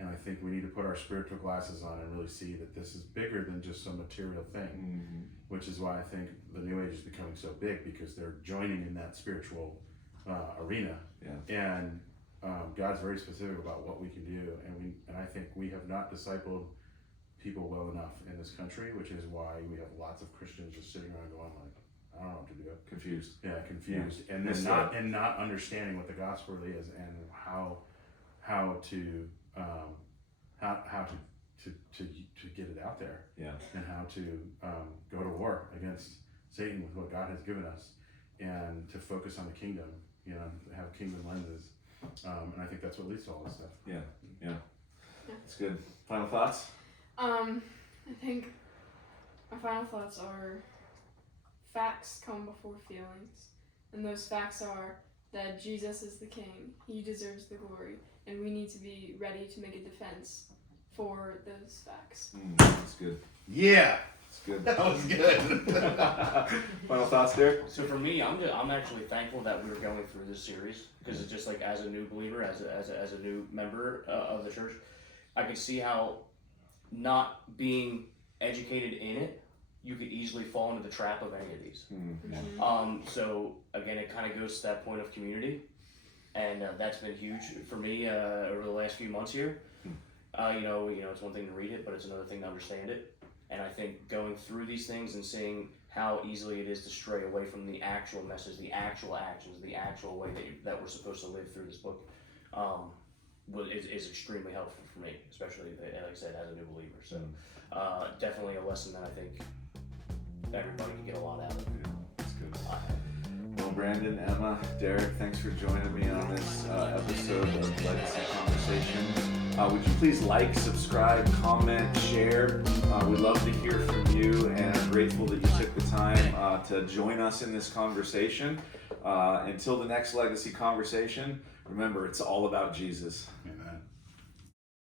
And I think we need to put our spiritual glasses on and really see that this is bigger than just some material thing, which is why I think the New Age is becoming so big, because they're joining in that spiritual arena. Yeah. And God's very specific about what we can do, and I think we have not discipled people well enough in this country, which is why we have lots of Christians just sitting around going like, I don't know what to do. Confused. Yeah, confused, and then not understanding what the gospel really is and how to get it out there. Yeah. And how to go to war against Satan with what God has given us, and to focus on the kingdom. You know, have kingdom lenses, and I think that's what leads to all this stuff. Yeah. That's good. Final thoughts? I think my final thoughts are facts come before feelings. And those facts are that Jesus is the king. He deserves the glory. And we need to be ready to make a defense for those facts. That's good. Yeah! That's good. That was good. Final thoughts, Derek? So for me, I'm actually thankful that we were going through this series, because it's just like, as a new believer, as a new member of the church, I could see how not being educated in it, you could easily fall into the trap of any of these. So again, it kind of goes to that point of community, and that's been huge for me over the last few months here. You know, it's one thing to read it, but it's another thing to understand it. And I think going through these things and seeing how easily it is to stray away from the actual message, the actual actions, the actual way that we're supposed to live through this book, is extremely helpful for me, especially, like I said, as a new believer. So definitely a lesson that I think everybody can get a lot out of. Yeah, that's good. Well, Brandon, Emma, Derek, thanks for joining me on this episode of Legacy Conversation. Would you please like, subscribe, comment, share? We'd love to hear from you, and I'm grateful that you took the time to join us in this conversation. Until the next Legacy Conversation, remember, it's all about Jesus.